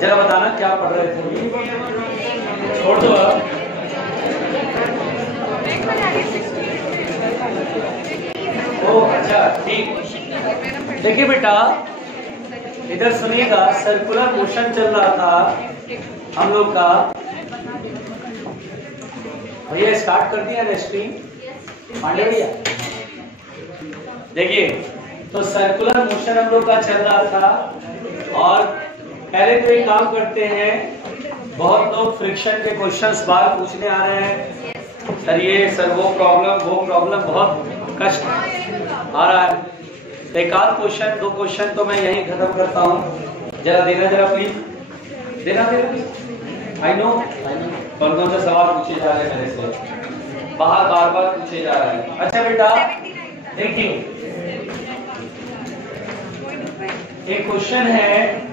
जरा बताना क्या पढ़ रहे थे? छोड़ दो अब। ओह अच्छा ठीक। देखिए बेटा इधर सुनिएगा, सर्कुलर मोशन चल रहा था हम लोग का। भैया स्टार्ट कर दिया ना स्क्रीन पांडे भैया? देखिए तो सर्कुलर मोशन हम लोग का चल रहा था और पहले तो एक काम करते हैं, बहुत लोग फ्रिक्शन के क्वेश्चंस बार पूछने आ रहे हैं, सर ये सर वो प्रॉब्लम बहुत कष्ट आ रहा है। एक आध क्वेश्चन दो क्वेश्चन तो मैं यही खत्म करता हूँ, जरा देना जरा प्लीज देना। आई नो कौन कौन से सवाल पूछे जा रहे हैं मेरे से, बार बार पूछे जा रहे हैं। अच्छा बेटा देखिए एक क्वेश्चन है,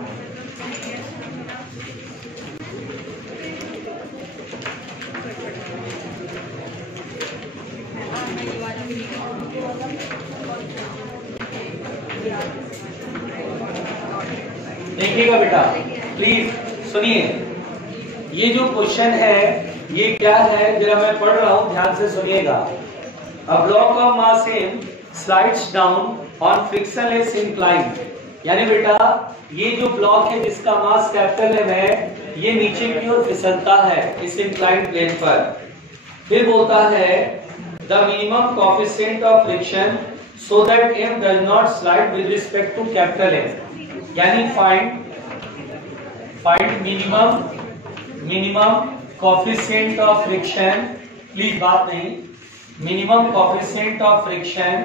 देखिएगा बेटा प्लीज सुनिए। ये जो क्वेश्चन है ये क्या है, जरा मैं पढ़ रहा हूं, ध्यान से सुनिएगा। A block of mass m slides down on frictionless incline. यानी बेटा ये जो ब्लॉक है जिसका मास कैपिटल M है, ये नीचे की ओर फिसलता है इस इंक्लाइन प्लेन पर। फिर बोलता है the minimum coefficient of friction so that M does not slide with respect to capital M। यानी find minimum coefficient of friction, please बात नहीं, minimum coefficient of friction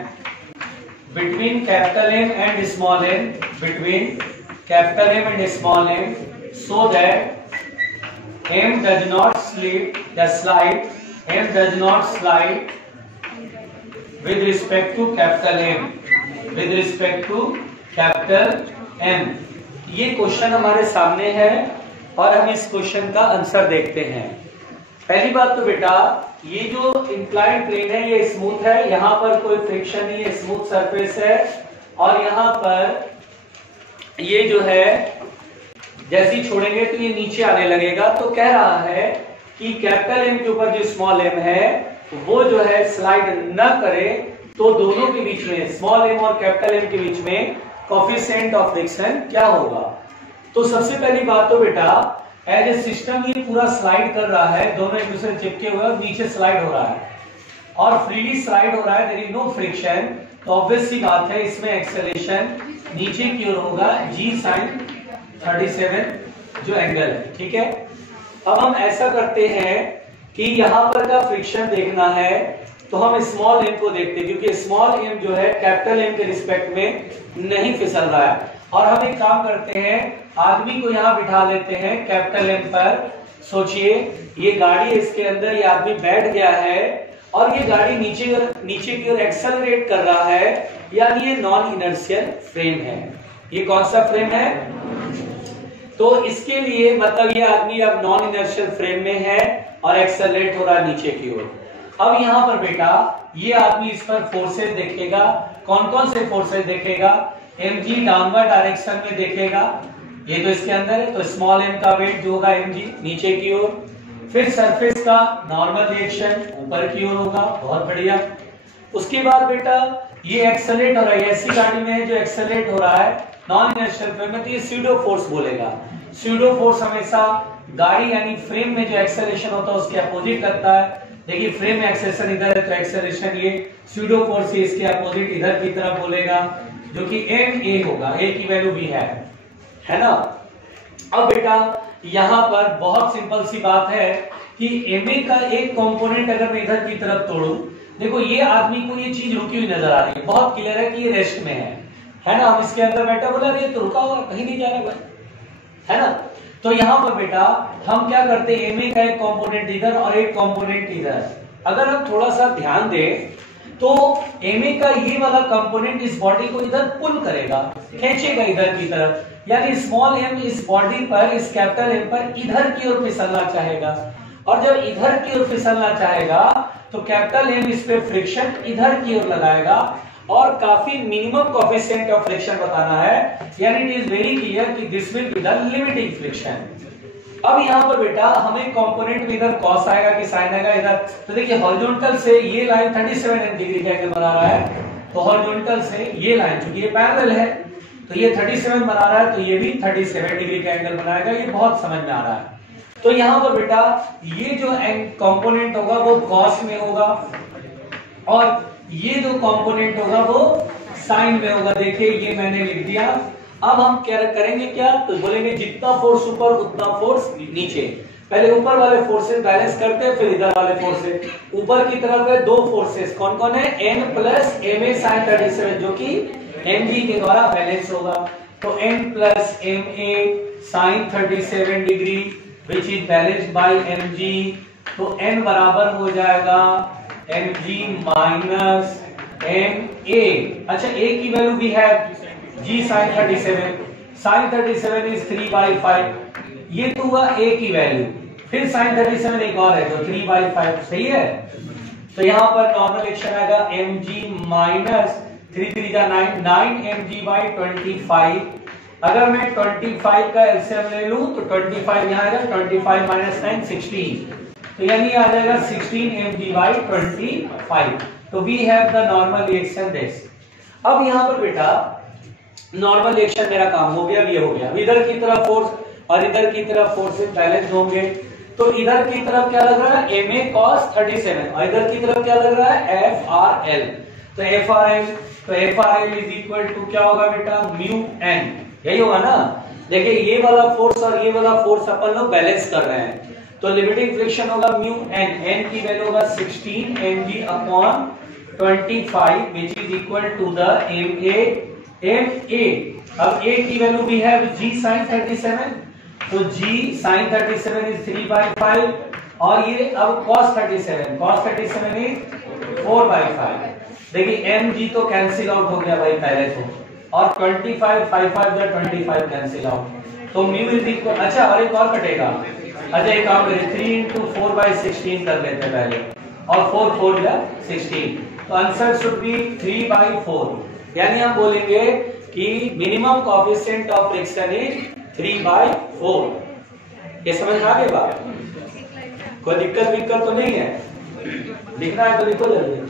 between capital M and small m, between capital M and small m, so that M does not slide with respect to capital M, with respect to capital M। ये question हमारे सामने है और हम इस question का answer देखते हैं। पहली बात तो बेटा ये जो इंक्लाइंड प्लेन है ये स्मूथ है, यहाँ पर कोई फ्रिक्शन नहीं है, स्मूथ सरफेस है। और यहाँ पर ये जो है जैसे ही छोड़ेंगे तो ये नीचे आने लगेगा। तो कह रहा है कि कैपिटल M के ऊपर जो स्मॉल m है वो जो है स्लाइड न करे, तो दोनों के बीच में स्मॉल m और कैपिटल M के बीच में कोएफिशिएंट ऑफ फ्रिक्शन क्या होगा। तो सबसे पहली बात तो बेटा एज ए सिस्टम ये पूरा स्लाइड कर रहा है, दोनों एक दूसरे चिपके हुए और नीचे स्लाइड हो रहा है और फ्रीली स्लाइड हो रहा है, देयर इज नो फ्रिक्शन। तो ऑब्वियस सी बात है इसमें एक्सेलरेशन नीचे की ओर होगा g sin 37 जो एंगल है, ठीक है। अब हम ऐसा करते हैं कि यहां पर का फ्रिक्शन देखना है तो हम स्मॉल m को देखते हैं, क्योंकि स्मॉल m जो है कैपिटल M के रिस्पेक्ट में नहीं फिसल रहा है। और हम एक काम करते हैं, आदमी को यहां बिठा लेते हैं कैपिटल M पर। सोचिए ये गाड़ी इसके अंदर, ये आदमी बैठ गया है और ये गाड़ी नीचे की ओर एक्सेलरेट कर रहा है, यानी ये नॉन इनर्शियल फ्रेम है। ये कौन सा फ्रेम है? तो इसके लिए मतलब ये आदमी अब नॉन इनर्शियल फ्रेम में है और एक्सेलरेट हो रहा है नीचे की ओर। अब यहाँ पर बेटा ये आदमी इस पर फोर्सेस देखेगा, कौन कौन से फोर्सेस देखेगा? mg डाउनवर्ड डायरेक्शन में देखेगा, ये तो इसके अंदर है, तो स्मॉल m का वेट जो होगा mg नीचे की ओर। फिर सरफेस का नॉर्मल रिएक्शन ऊपर की ओर होगा, बहुत बढ़िया। उसके बाद बेटा ये एक्सेलरेट हो रहा है, ऐसी गाड़ी में है जो एक्सेलरेट हो रहा है नॉन इनर्शियल फ्रेम में, तो ये स्यूडो फोर्स बोलेगा। स्यूडो फोर्स हमेशा गाड़ी यानी फ्रेम में जो एक्सेलरेशन होता है उसके अपोजिट लगता है। देखिए फ्रेम में एक्सेलरेशन इधर है तो एक्सेलरेशन ये स्यूडो फोर्स इसके अपोजिट इधर की तरफ बोलेगा, जो कि ma होगा, a की वैल्यू भी है ना। अब बेटा यहाँ पर बहुत सिंपल सी बात है कि ma का एक कंपोनेंट अगर मैं इधर की तरफ तोड़ू, देखो ये आदमी को ये चीज रुकी हुई नजर आ रही है, बहुत क्लियर है कि ये रेस्ट में है ना। हम इसके अंदर बैठा बोला ये तो रुका हुआ कहीं नहीं जा रहा भाई, है ना। तो यहाँ पर बेटा हम क्या करते हैं, ma का एक कंपोनेंट इधर और एक कंपोनेंट इधर। अगर हम थोड़ा सा ध्यान दें तो ma का ये वाला कंपोनेंट इस बॉडी को इधर पुल करेगा, खींचेगा इधर की तरफ, यानी स्मॉल m इस बॉडी पर, इस कैपिटल M पर इधर की ओर फिसलना चाहेगा। और जब इधर की ओर फिसलना चाहेगा तो कैपिटल M इस पे फ्रिक्शन इधर की ओर लगाएगा और काफी मिनिमम कोएफिशिएंट ऑफ फ्रिक्शन बताना है, यानी इट इज वेरी क्लियर कि this will be the limiting friction. अब यहाँ पर बेटा हमें कंपोनेंट में इधर कॉस आएगा कि साइन आएगा इधर, तो देखिए हॉरिजॉन्टल से ये लाइन 37 डिग्री का एंगल बना रहा है, तो हॉरिजॉन्टल से ये लाइन चूंकि ये पैरेलल है तो ये 37 बना रहा है, तो ये भी 37 डिग्री का एंगल बनाएगा, ये बहुत समझ में आ रहा है। तो यहाँ पर बेटा ये जो कंपोनेंट होगा वो कॉस में होगा और ये जो कंपोनेंट होगा वो साइन में होगा। देखिए ये मैंने लिख दिया। अब हम क्या करेंगे, क्या तो बोलेंगे जितना फोर्स ऊपर उतना फोर्स नीचे। पहले ऊपर वाले फोर्सेस बैलेंस करते हैं, फिर इधर वाले फोर्सेस। ऊपर की तरफ है दो फोर्सेस, कौन कौन है, n plus M A sine 37 जो कि mg के द्वारा बैलेंस होगा। तो n plus M A sine 37 degree which is balanced by mg, तो n बराबर हो जाएगा mg माइनस ma। अच्छा a की वैल्यू भी है g sin 37, sin 37 इज 3/5, ये तो हुआ a की वैल्यू। फिर sin 37 एक और है तो 3/5, सही है। तो यहाँ पर नॉर्मल एक्शन आएगा mg माइनस 3 3 जा 9, 9 mg/25। अगर मैं 25 का एलसीएम ले लूं तो 25 यहाँ आएगा, 25 माइनस 9 16, तो यानी आ जाएगा 16 mg/25। तो we have the normal reaction this. अब यहाँ पर बेटा नॉर्मल रिएक्शन मेरा काम हो गया, ये हो गया। इधर की तरफ फोर्स और इधर की तरफ फोर्सेस बैलेंस होंगे, तो इधर की तरफ क्या लग रहा है ma cos 37 और इधर की तरफ क्या लग रहा है FRL। तो FRL इज इक्वल टू क्या होगा बेटा, म्यू n, यही होगा ना। देखिए ये वाला फोर्स और ये वाला फोर्स अपन लोग बैलेंस कर रहे हैं, तो लिमिटिंग फ्रिक्शन होगा म्यू n, n की वैल्यू होगा 16 mg/25 which is equal to the ma। अब a की वैल्यू भी है g sin 37, तो g sin 37 इज 3/5 और ये अब cos 37 इज 4/5। देखिए mg तो कैंसिल आउट हो गया भाई पहले तो, और 25 5 जा 25 कैंसिल आउट, तो म्यू इज इक्वल, अच्छा और एक और कटेगा। अच्छा एक काम करें 3 × 4/16 कर लेते हैं पहले, और 4 4 जा 16, तो आंसर शुड बी 3/4। यानी हम बोलेंगे कि minimum coefficient of friction is 3/4। ये समझ में आ गई बात, कोई दिक्कत तो नहीं है, लिखना है तो लिखो जल्दी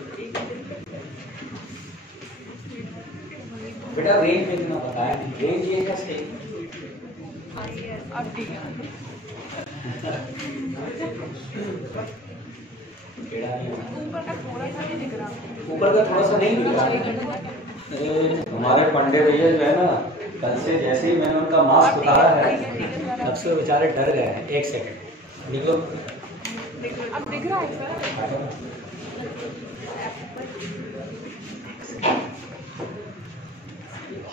बेटा। रेंज में कितना पता है, रेंज ये है स्टेप ऊपर का थोड़ा सा नहीं दिख रहा। हमारे पंडे भैया जो है ना, कल से जैसे ही मैंने उनका मास्क उतारा है तब से बेचारे डर गए हैं। एक सेकंड निकलो, अब दिख रहा है सर।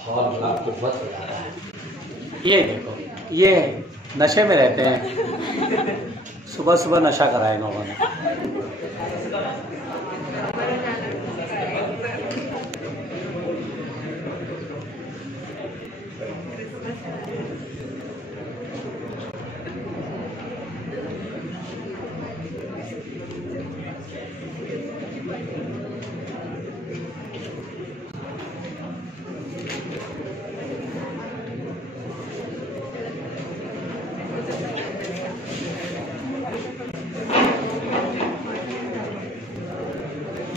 बहुत हो रहा है, ये देखो ये नशे में रहते हैं, सुबह सुबह नशा कराया इन लोगों ने।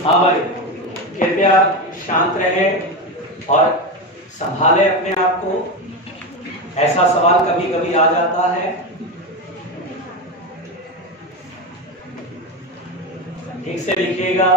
हाँ भाई कृपया शांत रहे और संभाले अपने आप को। ऐसा सवाल कभी कभी आ जाता है, ठीक से लिखिएगा।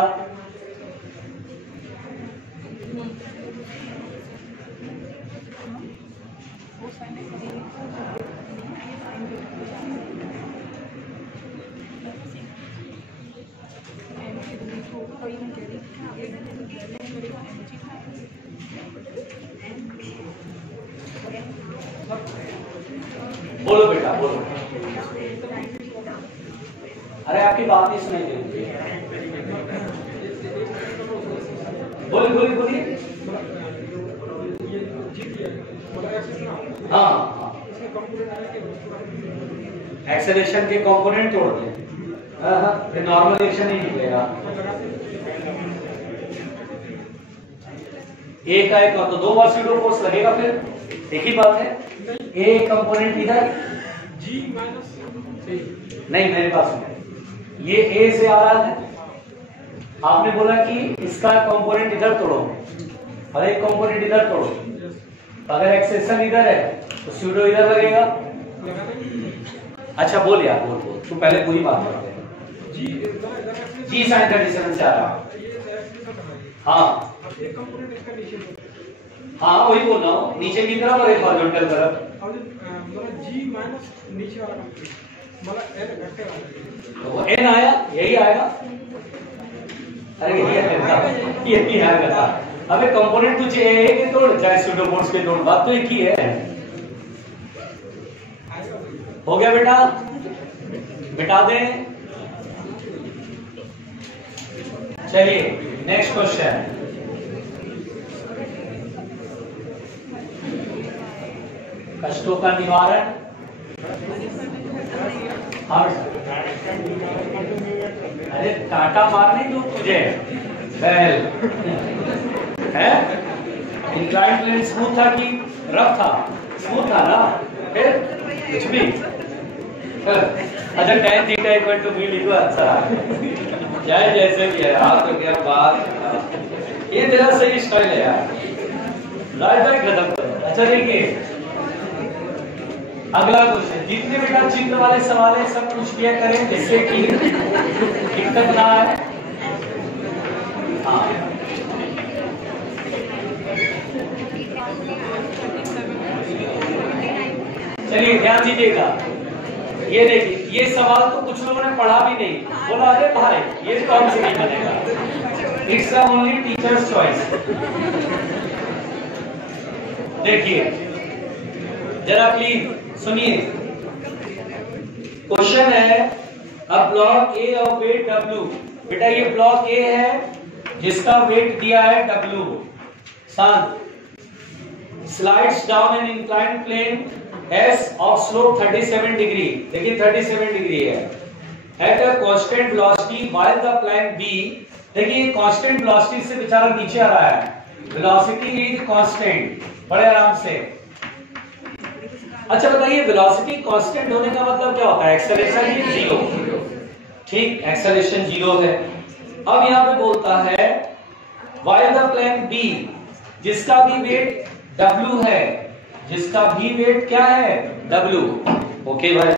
बोलो बेटा बोलो। अरे आपकी बात नहीं सुनाई दे रही। बोलिए बोलिए बोलिए। हाँ एक्सेलरेशन के कंपोनेंट तोड़ दें, फिर नॉर्मल एक्शन नहीं निकलेगा। एक आएगा तो 2 बार स्यूडो फोर्स लगेगा, फिर एक ही बात है। ए कंपोनेंट इधर जी माइनस नहीं, मेरे पास में ये ए से आ रहा है, आपने बोला कि इसका कंपोनेंट इधर तोड़ो और एक कंपोनेंट इधर तोड़ो, अगर एक्सेशन इधर है तो स्यूडो इधर लगेगा। अच्छा बोल यार, बोल तू पहले पूरी बात करते हैं। जी साइन 37 से आ रहा है। हाँ हाँ वही बोल रहा हूँ, नीचे की तरफ और एक हॉरिजॉन्टल तरफ। जी माइनस नीचे वाला मतलब एन घटके वाला, एन आया, यही आएगा। अरे यही आएगा। अबे कंपोनेंट तुझे ए के तोड़ चाहे स्यूडो फोर्स के तोड़, बात तो एक ही है। हो गया बेटा, मिटा दें। चलिए नेक्स्ट क्वेश्चन। कष्टों का निवारण। अरे कांटा मार नहीं दूं तुझे, बैल है। इंक्लाइन प्लेन स्मूथ था कि रफ था? स्मूथ था ना, फिर कुछ भी। अच्छा tan theta equal to v लिखो। अच्छा चाहे जैसे भी है आप, तो क्या बात, ये तेरा सही स्टाइल है यार, राइट खत्म करो। अच्छा देखिए अगला क्वेश्चन, जितने बेटा चित्र वाले सवाल है सब पूछ लिया करें जिससे कि दिक्कत ना आए। हाँ चलिए ध्यान दीजिएगा, ये देखिए ये सवाल तो कुछ लोगों ने पढ़ा भी नहीं, बोला अरे भाई ये तो हमसे नहीं बनेगा, इट्स ओनली टीचर्स चॉइस। देखिए जरा प्लीज सुनिए, क्वेश्चन है अब block A of weight W। बेटा ये ब्लॉक ए है जिसका वेट दिया है W। सन slides down an inclined plane S of slope 37 degree, देखिए 37 डिग्री है, at a constant velocity while the plane B। देखिए कांस्टेंट वेलोसिटी से बेचारा नीचे आ रहा है, वेलोसिटी इज कांस्टेंट, बड़े आराम से। अच्छा बताइए वेलोसिटी कांस्टेंट होने का मतलब क्या होता है? एक्सेलरेशन ही जीरो, ठीक, एक्सेलरेशन जीरो है। अब यहाँ पे बोलता है while the plane B, जिसका भी वेट W है, जिसका भी वेट क्या है W। ओके भाई,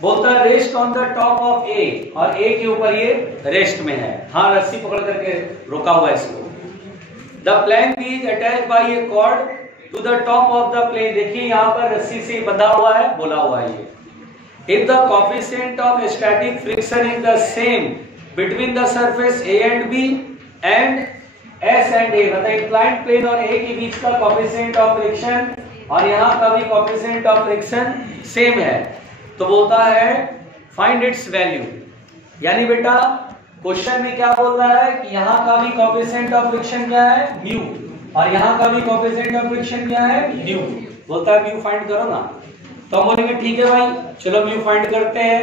बोलता है rest on the top of A, और ए के ऊपर ये रेस्ट में है। हाँ रस्सी पकड़ करके रोका हुआ है इसको। The plane is attached by a cord to the top of the plane. देखिए यहाँ पर रस्सी से बंधा हुआ है, बोला हुआ है ये। If the coefficient of static friction is the same between the surface A and B and S and A, मतलब इंक्लाइंड प्लेन और ए के बीच का कोएफिशिएंट ऑफ फ्रिक्शन और यहाँ का भी कोएफिशिएंट ऑफ फ्रिक्शन सेम है, तो बोलता है फाइंड इट्स वैल्यू। यानी बेटा क्वेश्चन में क्या बोल रहा है कि यहाँ का भी कोएफिशिएंट ऑफ फ्रिक्शन क्या है म्यू, और यहाँ का भी कोएफिशिएंट ऑफ फ्रिक्शन क्या है म्यू। बोलता है म्यू फाइंड करो ना, तो हम बोलेंगे ठीक है भाई चलो म्यू फाइंड करते हैं।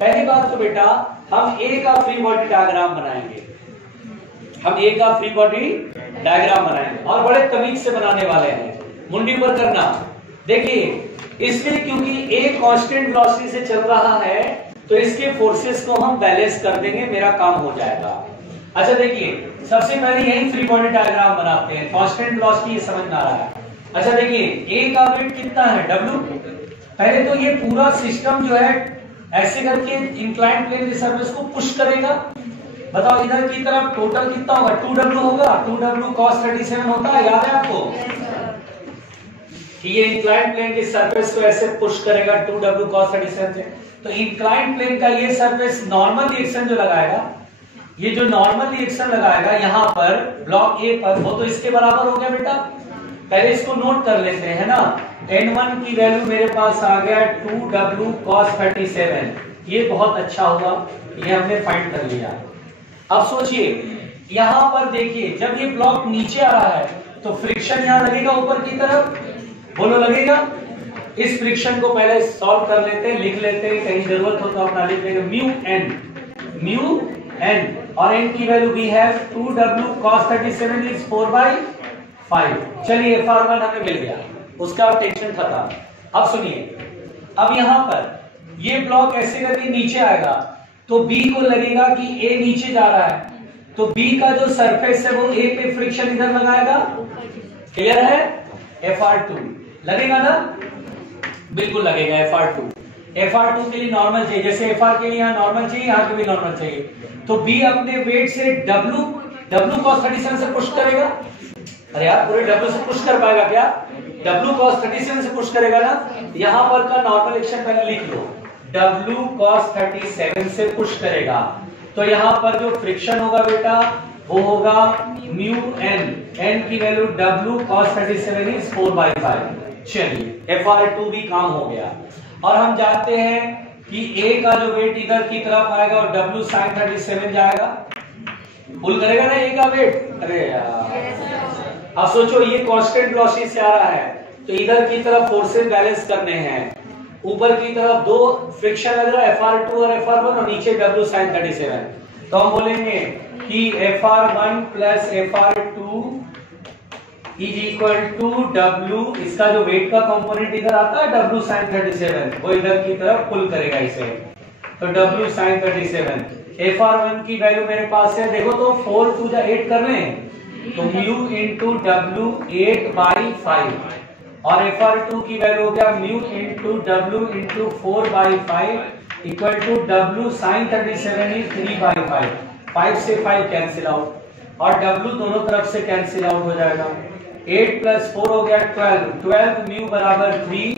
पहली बात तो बेटा हम ए का फ्री बॉडी डायग्राम बनाएंगे, हम ए का फ्री बॉडी डायग्राम बनाएंगे और बड़े तमीज से बनाने वाले हैं, मुंडी पर करना। देखिए इसलिए क्योंकि ए कांस्टेंट वेलोसिटी से चल रहा है तो इसके फोर्सेस को हम बैलेंस कर देंगे, मेरा काम हो जाएगा। अच्छा देखिए सबसे पहले यही फ्री बॉडी डायग्राम बनाते हैं, कांस्टेंट वेलोसिटी समझ में आ रहा है। अच्छा देखिए ए का वेट कितना है W। पहले तो ये पूरा सिस्टम जो है ऐसे करके इंक्लाइंड प्लेन की सरफेस को पुश करेगा। बताओ इधर की तरफ टोटल कितना होगा 2W होगा, 2W cos 37 होता है, याद है आपको कि ये इंक्लाइंड प्लेन की सरफेस को ऐसे पुश करेगा 2W cos 37 से। तो इंक्लाइंड प्लेन का ये सरफेस नॉर्मल रिएक्शन जो लगाएगा, ये जो नॉर्मल रिएक्शन लगाएगा यहाँ पर ब्लॉक ए पर, वो तो इसके बराबर हो गया बेटा। पहले इसको नोट कर लेते हैं ना, N1 की वैल्यू मेरे पास आ गया 2W cos 37। ये बहुत अच्छा हुआ, ये हमने फाइंड कर लिया। अब सोचिए यहाँ पर देखिए जब ये ब्लॉक नीचे आ रहा है तो फ्रिक्शन यहाँ लगेगा ऊपर की तरफ, बोलो लगेगा। इस फ्रिक्शन को पहले सॉल्व कर लेते हैं, लिख लेते हैं, कहीं जरूरत हो तो अपना लिख लेंगे म्यू एन और एन की value we have 2W cos 37 is 4/2 5। चलिए FR1 हमें मिल गया, उसका टेंशन खत्म। अब सुनिए, अब यहां पर ये ब्लॉक ऐसे करके नीचे आएगा तो B को लगेगा कि A नीचे जा रहा है, तो B का जो सरफेस है वो A पे फ्रिक्शन इधर लगाएगा। क्लियर है? FR2 लगेगा ना? बिल्कुल लगेगा FR2। FR2 के लिए नॉर्मल चाहिए, जैसे FR के लिए यहाँ नॉर्मल चाहिए, यहाँ के भी नॉर्मल चाहिए। तो B अपने वेट से W cos 37 से पुश करेगा। अरे यार पूरे W से पुश कर पाएगा क्या? W cos 37 से पुश करेगा ना। यहाँ पर का नॉर्मल एक्शन पहले लिख लो, W cos 37 से पुश करेगा। तो यहाँ पर जो फ्रिक्शन होगा बेटा वो होगा म्यू n की वैल्यू W cos 37 इज 4/5। चलिए FR2 भी काम हो गया। और हम जानते हैं कि A का जो वेट इधर की तरफ आएगा और W sin 37 जाएगा, पुल करेगा ना A का वेट। अरे यार अब सोचो, ये कांस्टेंट वेलोसिटी से आ रहा है तो इधर की तरफ फोर्सेस बैलेंस करने हैं, ऊपर की तरफ दो फ्रिक्शन लग रहा है FR2 और FR1 और नीचे W sin 37। तो हम बोलेंगे कि FR1 plus FR2 is equal to W, इसका जो वेट का कंपोनेंट इधर आता है W sin 37, वो इधर की तरफ पुल करेगा इसे, तो W sin 37। FR1 की वैल्यू मेरे पास है, देखो तो 4 2 8 कर रहे हैं, तो म्यू इंटू W 8/5 और FR2 की वैल्यू हो गया mu into W into 4/5 equal to W sin 37 is 3/5। 5 से 5 कैंसिल आउट और W दोनों तरफ से कैंसिल आउट हो जाएगा। 8 + 4 हो गया 12 म्यू बराबर 3,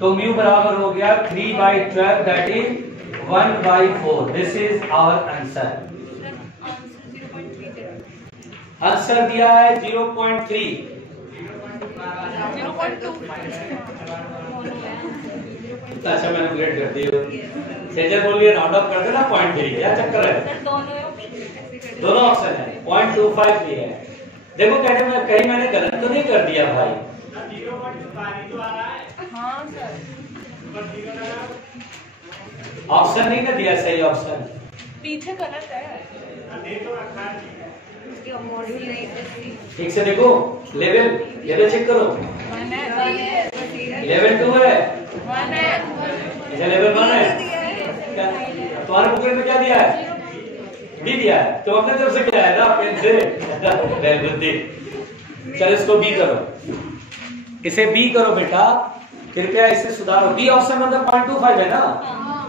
तो म्यू बराबर हो गया 3/12 that is 1/4। This is our answer. Answer दिया है 0.3। 0.2। अच्छा मैनिपुलेट कर दिए। सेजर बोलिए राउंड अप कर देना 0.3, क्या चक्कर है? दोनों ऑप्शन है, 0.25 भी है। देखो कहने में कहीं मैंने गलत तो नहीं कर दिया भाई? हाँ सर, ऑप्शन नहीं ना दिया सही ऑप्शन, पीछे गलत है। ठीक से देखो, लेवल चेक करो। 11 2 है, इसे लेवल 1 है। तुम्हारे बुक में क्या दिया है? बी दिया है, तो अपने तरफ से क्या है ना, पेन से बुद्धि। चलो इसको बी करो, इसे बी करो बेटा, कृपया इसे सुधारो। बी ऑप्शन मतलब 0.25 है ना?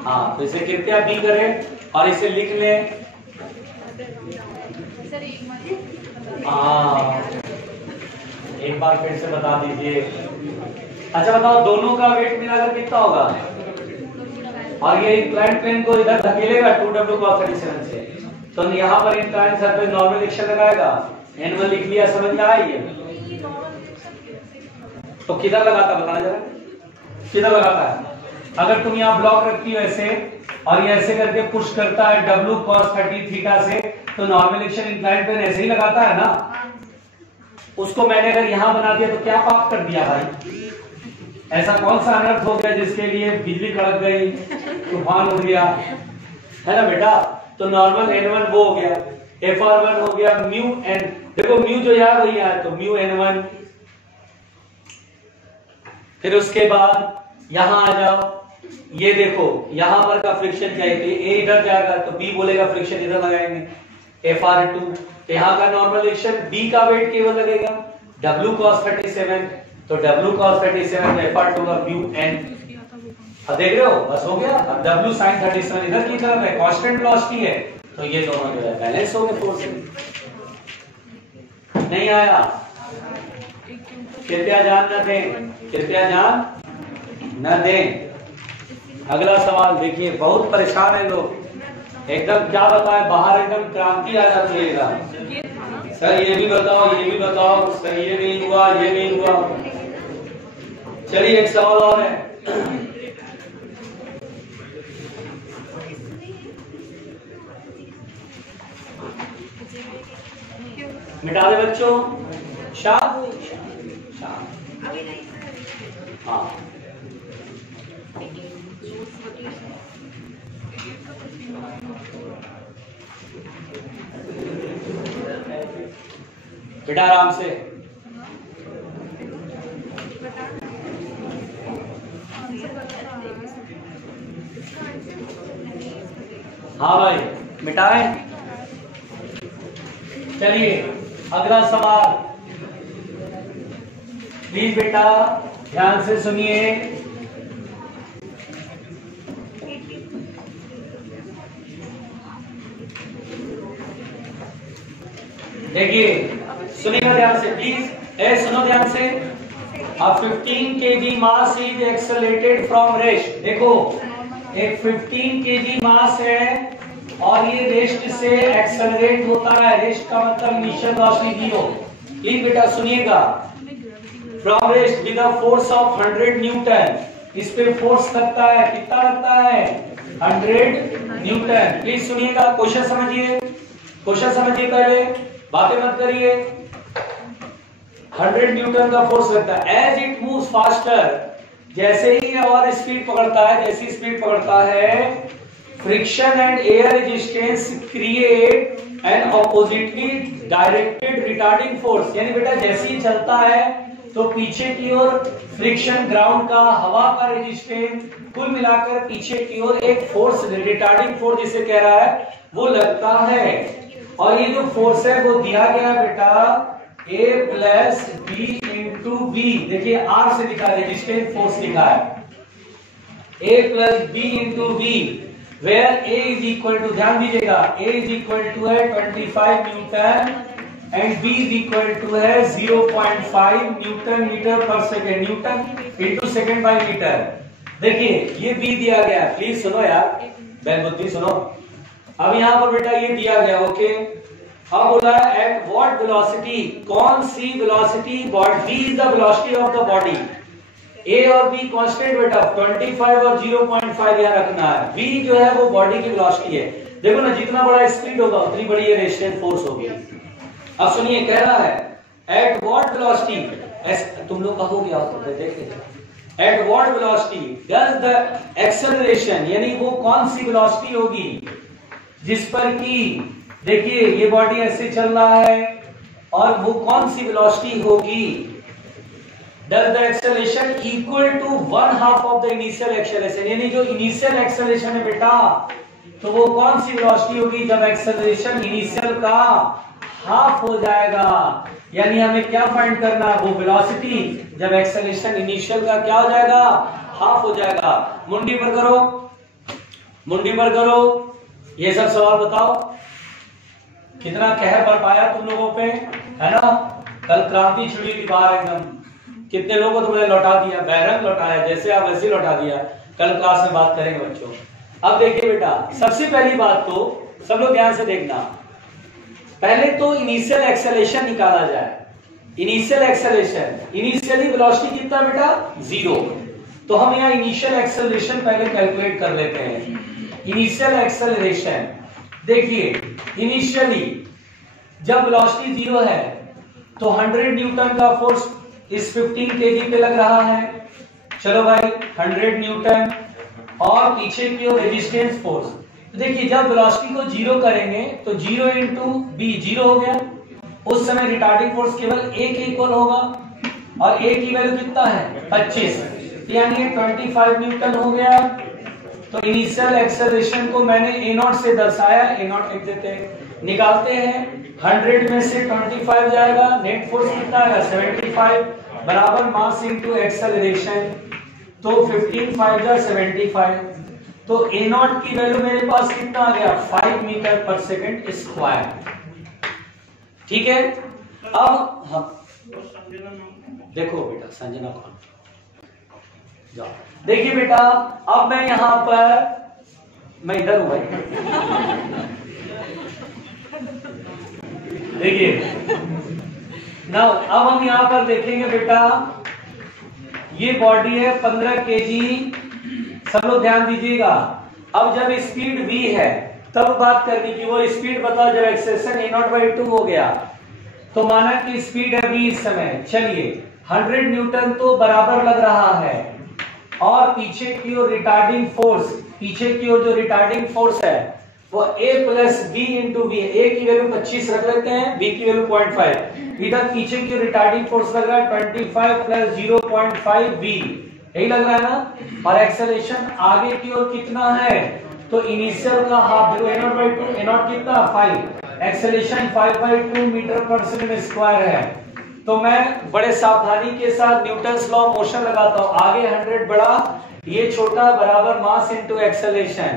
हाँ, तो इसे कृपया बी करें और इसे लिख लें। एक बार फिर से बता दीजिए। अच्छा बताओ, दोनों का वेट मिलाकर कितना होगा? और ये इंक्लाइंड प्लेन को इधर धकेलेगा 2W cos 37 से, तो यहाँ पर इंक्लाइंड सरफेस नॉर्मल एक्शन लगाएगा। N1 लिख लिया, समझ में आई है? तो किधर लगाता बताना जरा, किधर लगाता है? अगर तुम यहाँ ब्लॉक रखती हो ऐसे और ये ऐसे करके पुश करता है W cos 30 थीटा से, तो नॉर्मल एक्शन इंक्लाइंड प्लेन ऐसे ही लगाता है ना। उसको मैंने अगर यहाँ बना दिया तो क्या पाप कर दिया भाई? ऐसा कौन सा अनर्थ हो गया जिसके लिए बिजली कड़क गई, तूफान उड़ गया, है ना बेटा? तो नॉर्मल N1 वो हो गया, FR1 हो गया म्यू N। देखो म्यू जो यहाँ वही है, तो म्यू N1। फिर उसके बाद यहां आ जाओ, ये देखो यहां पर का फ्रिक्शन क्या है? A इधर जाएगा तो B बोलेगा फ्रिक्शन इधर लगाएंगे, FR2। तो यहाँ का नॉर्मल एक्शन B का वेट केवल लगेगा W cos 37, तो W cos 37 FR2 का म्यू N। अब देख रहे हो, बस हो गया। अब W sin 37 इधर की तरफ है, कांस्टेंट वेलोसिटी है, तो ये दोनों जो है बैलेंस हो गए फोर्स। नहीं आया? कृपया ध्यान न दें, कृपया ध्यान न दें। अगला सवाल देखिए, बहुत परेशान है लोग, एकदम क्या बताएं, बाहर एकदम क्रांति आ जाती है एकदम। सर ये भी बताओ, ये भी बताओ, सर ये नहीं हुआ, ये नहीं हुआ। चलिए एक सवाल और है। मिटा दे बच्चों, शाम हाँ बेटा आराम से हाँ भाई मिटाएं। चलिए अगला सवाल प्लीज बेटा ध्यान से सुनिए। देखिए सुनिएगा ध्यान से प्लीज, सुनो ध्यान से। A 15 kg mass is accelerated from rest। देखो एक 15 kg मास है और ये रेस्ट से एक्सेलरेट होता है। रेस्ट का मतलब इनिशियल वेलोसिटी 0। प्लीज बेटा सुनिएगा। From rest with a force of 100 Newton, इस पे फोर्स लगता है, कितना लगता है 100 न्यूटन। प्लीज सुनिएगा, क्वेश्चन समझिए, क्वेश्चन समझिए, पहले बातें मत करिए। 100 न्यूटन का फोर्स लगता है। एज इट मूव्स फास्टर, जैसे ही और स्पीड पकड़ता है, जैसी स्पीड पकड़ता है, friction and air resistance create an oppositely directed retarding force. यानी बेटा जैसे ही चलता है तो पीछे की ओर फ्रिक्शन, ग्राउंड का, हवा का रेजिस्टेंस, कुल मिलाकर पीछे की ओर एक फोर्स, रिटार्डिंग फोर्स जिसे कह रहा है, वो लगता है। और ये जो फोर्स है वो दिया गया बेटा A plus B into B। देखिए R से लिखा, रेजिस्टेंस फोर्स लिखा है A plus B into B, where A is equal to, ध्यान दीजिएगा, A इज इक्वल टू है 25 newton and B is equal to है 0.5 न्यूटन मीटर पर second. Newton into second by meter. देखिए ये B दिया गया, प्लीज सुनो यार, बैल बुद्धि सुनो। अब यहां पर बेटा ये दिया गया, ओके। अब बोला एट व्हाट वेलोसिटी, कौन सी velocity, body is the velocity of the body. A और बी कांस्टेंट बेटा 25 और 0.5 यहां रखना है। बी जो है वो बॉडी की वेलोसिटी है। देखो ना जितना बड़ा स्पीड होगा उतनी बड़ी ये रेजिस्टेंस फोर्स होगी। अब सुनिए कह रहा है एट व्हाट वेलोसिटी, तुम लोग कहोगे आप देखिए, eight what velocity does the acceleration, यानी वो कौन सी वेलोसिटी होगी जिस पर की, देखिए ये बॉडी ऐसे चल रहा है और वो कौन सी वेलोसिटी होगी, does the acceleration equal to 1/2 of the initial acceleration. यानी जो इनिशियल एक्सेलरेशन है बेटा, तो वो कौन सी वेलोसिटी होगी जब एक्सेलरेशन इनिशियल का हाफ हो जाएगा। यानी हमें क्या फाइंड करना, वो वेलोसिटी जब एक्सेलरेशन इनिशियल का क्या हो जाएगा, हाफ हो जाएगा। मुंडी पर करो, मुंडी पर करो, ये सब सवाल बताओ। कितना कहर पर पाया तुम लोगों पे, है ना। कल क्रांति छिड़ी थी बाहर एकदम, कितने लोगों को तुमने लौटा दिया, बैरंग लौटाया, जैसे आप वैसे लौटा दिया। कल क्लास में बात करेंगे बच्चों। अब देखिए बेटा, सबसे पहली बात तो सब लोग ध्यान से देखना, पहले तो इनिशियल एक्सेलरेशन निकाला जाए। इनिशियल एक्सेलरेशन, इनिशियली वेलोसिटी कितना बेटा 0, तो हम यहाँ इनिशियल एक्सेलरेशन पहले कैलकुलेट कर लेते हैं। इनिशियल एक्सेलरेशन, देखिए इनिशियली जब वेलोसिटी 0 है तो 100 न्यूटन का फोर्स इस 15 kg पे लग रहा है। चलो भाई 100 न्यूटन और पीछे की ओर रेजिस्टेंस फोर्स। तो देखिए जब वेलोसिटी को 0 करेंगे तो 0 इंटू बी 0 हो गया। उस समय रिटार्डिंग फोर्स केवल A के इक्वल होगा और A की वैल्यू कितना है 25, यानी 25 न्यूटन हो गया। तो इनिशियल एक्सेलरेशन को मैंने A0 से दर्शाया, A0 लिख देते हैं, निकालते हैं। 100 में से 25 जाएगा, नेट फोर्स कितना आएगा 75 बराबर मास इंटू एक्सेलरेशन, तो 15 5 जा 75। तो A0 की वैल्यू मेरे पास कितना आ गया 5 मीटर पर सेकंड स्क्वायर। ठीक है। अब हम देखो बेटा, संजना कौन, जाओ देखिए बेटा, अब मैं यहां पर, मैं इधर हूं भाई, देखिए ना। अब हम यहां पर देखेंगे बेटा, ये बॉडी है 15 kg, सब लोग ध्यान दीजिएगा। अब जब स्पीड v है तब बात करनी की, वो स्पीड बताओ जब एक्सेलरेशन A0/2 हो गया तो माना कि स्पीड है v इस समय। चलिए 100 न्यूटन तो बराबर लग रहा है और पीछे की ओर रिटार्डिंग फोर्स, पीछे की ओर जो रिटार्डिंग फोर्स है वो A plus B into B. A की वैल्यू 25 रख लेते हैं, B की वैल्यू 0.5। इधर पीछे की रिटार्डिंग फोर्स लग रहा है 25 प्लस 0.5 B, यही लग रहा है ना। और एक्सेलरेशन आगे की ओर कितना है तो इनिशियल का हाफ देखो a0 by 2, a0 कितना 5, acceleration 5/2 metre per second square है। तो मैं बड़े सावधानी के साथ न्यूटन्स लॉ ऑफ मोशन लगाता हूं। आगे 100 बड़ा, ये छोटा, बराबर मास इनटू एक्सेलरेशन।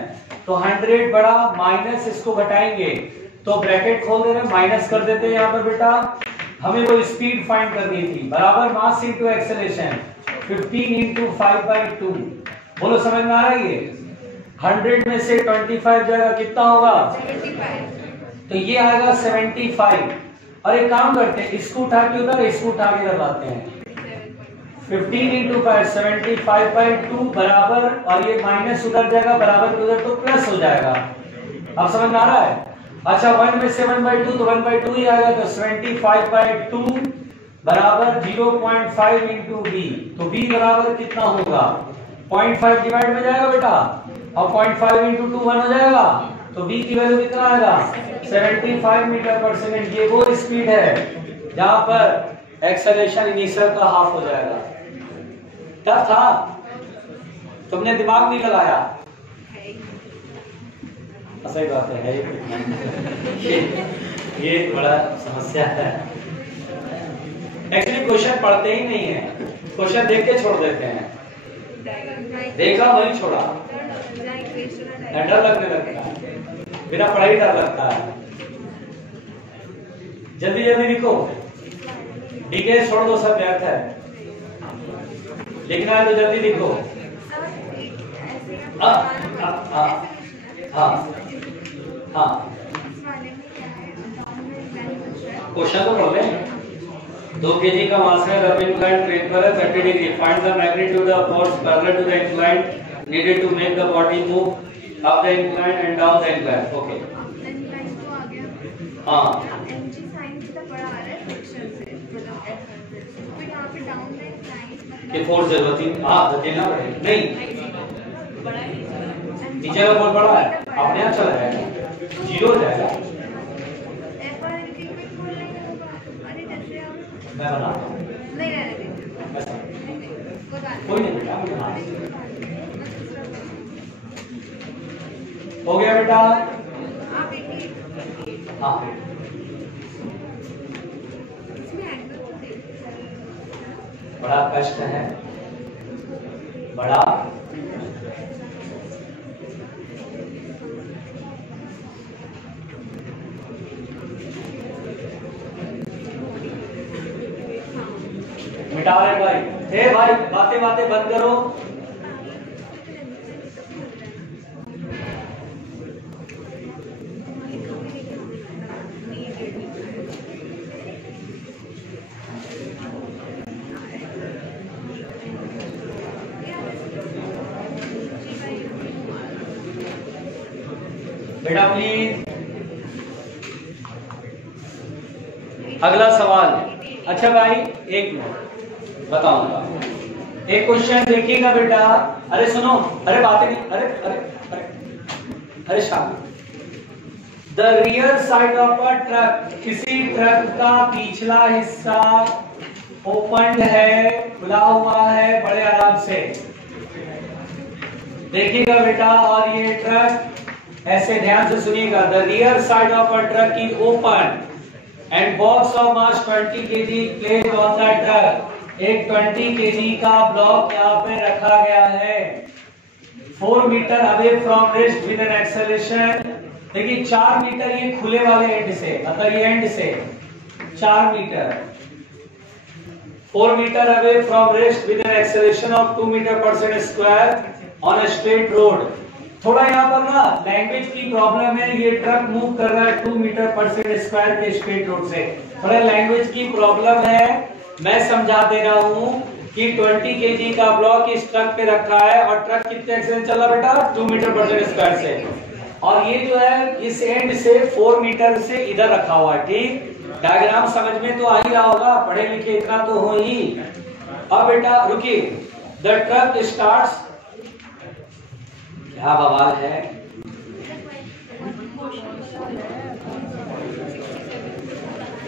तो 100 बड़ा माइनस इसको घटाएंगे तो ब्रैकेट खोल दे रहे, माइनस कर देते हैं यहाँ पर बेटा। हमें वो स्पीड फाइंड करनी थी, बराबर मास इनटू एक्सेलरेशन 15 इंटू 5/2। बोलो समझ में आ रहा है? ये 100 में से 25 जाएगा, कितना होगा 75। तो ये आएगा 75। और एक काम करते हैं, इसको उठा के उधर, इसको उठा के इधर लाते हैं। 15 इंटू 5 75/2 बराबर, और ये माइनस उधर जाएगा, बराबर के उधर तो प्लस हो जाएगा। अब समझ में आ रहा है? अच्छा 1 में 7/2 तो 1/2 ही आएगा, तो 75/2 बराबर 0.5 इंटू बी। तो बी बराबर कितना होगा 0.5 डिवाइड में जाएगा बेटा, और 0.5 इंटू 2 1 हो जाएगा। तो बी की वैल्यू कितना आएगा 75 मीटर पर सेकंड। ये वो स्पीड है जहां पर एक्सेलरेशन इनिशियल का हाफ हो जाएगा। टफ था, तुमने दिमाग नहीं लगाया। सही बात है ये बड़ा समस्या है। एक्चुअली क्वेश्चन पढ़ते ही नहीं है, क्वेश्चन देख के छोड़ देते हैं। देखा वही छोड़ा, डर लगने लगता है, बिना पढ़ाई डर लगता है। जल्दी जल्दी लिखो, ठीक है, छोड़ दो, सब व्यर्थ है। लिखना है तो जल्दी लिखो। क्वेश्चन तो पढ़ लें। 2 kg का मास है, रब इंक्लाइंड ट्रेन पर है 30 degree. Find the magnitude of force parallel to the inclined needed to make the body move up the inclined and down the inclined. Okay, हां mg sin थीटा बड़ा आ रहा है फ्रिक्शन से, मतलब तो यहां पे डाउन द इंक्लाइन कि फोर्स जरूरत ही देना पड़ेगा नहीं, बड़ा है नीचे का बहुत बड़ा है, अपने आप चला जाएगा, 0 हो जाएगा। एफ आर की भी खोल नहीं होगा। अरे जैसे हम मैं बनाता हूं, नहीं रहने देते ऐसा कोई कोई नहीं बेटा, हो गया बेटा। आप देखिए हाँ इसमें एंगल तो देखिए, बड़ा कष्ट है, बड़ा मिटा रहे भाई। हे भाई, बातें बातें बंद करो। बेटा प्लीज, अगला सवाल। अच्छा भाई, एक मिनट बताऊंगा। एक क्वेश्चन देखिएगा बेटा। अरे सुनो, अरे बातें नहीं, अरे अरे अरे अरे शांत। The rear side of a truck, किसी ट्रक का पिछला हिस्सा ओपन है, खुला हुआ है, बड़े आराम से देखिएगा बेटा। और ये ट्रक, ऐसे ध्यान से सुनिएगा। The rear side of a truck is open and box of mass 20 kg placed on the truck. एक 20 kg का ब्लॉक यहाँ पे रखा गया है 4 metre away from rest with an acceleration. देखिए 4 मीटर ये खुले वाले एंड से, मतलब ये एंड से 4 metre, 4 metre away from rest with an acceleration of 2 metre per second square on a straight road. थोड़ा यहाँ पर ना लैंग्वेज की प्रॉब्लम है। ये ट्रक मूव कर रहा है 2 मीटर पर सेकंड स्क्वायर के स्ट्रेट रोड से, थोड़ा लैंग्वेज की प्रॉब्लम है। मैं समझा दे रहा हूँ कि 20 kg का ब्लॉक इस ट्रक पे रखा है और ट्रक कितने एक्सेलरेशन चल रहा बेटा 2 मीटर पर सेकंड स्क्वायर से, और ये जो है इस एंड से 4 मीटर से इधर रखा हुआ है। ठीक, डायग्राम समझ में तो आ ही रहा होगा, पढ़े लिखे इतना तो हो ही। अब बेटा रुकिए, द ट्रक स्टार्ट्स, क्या बवाल है।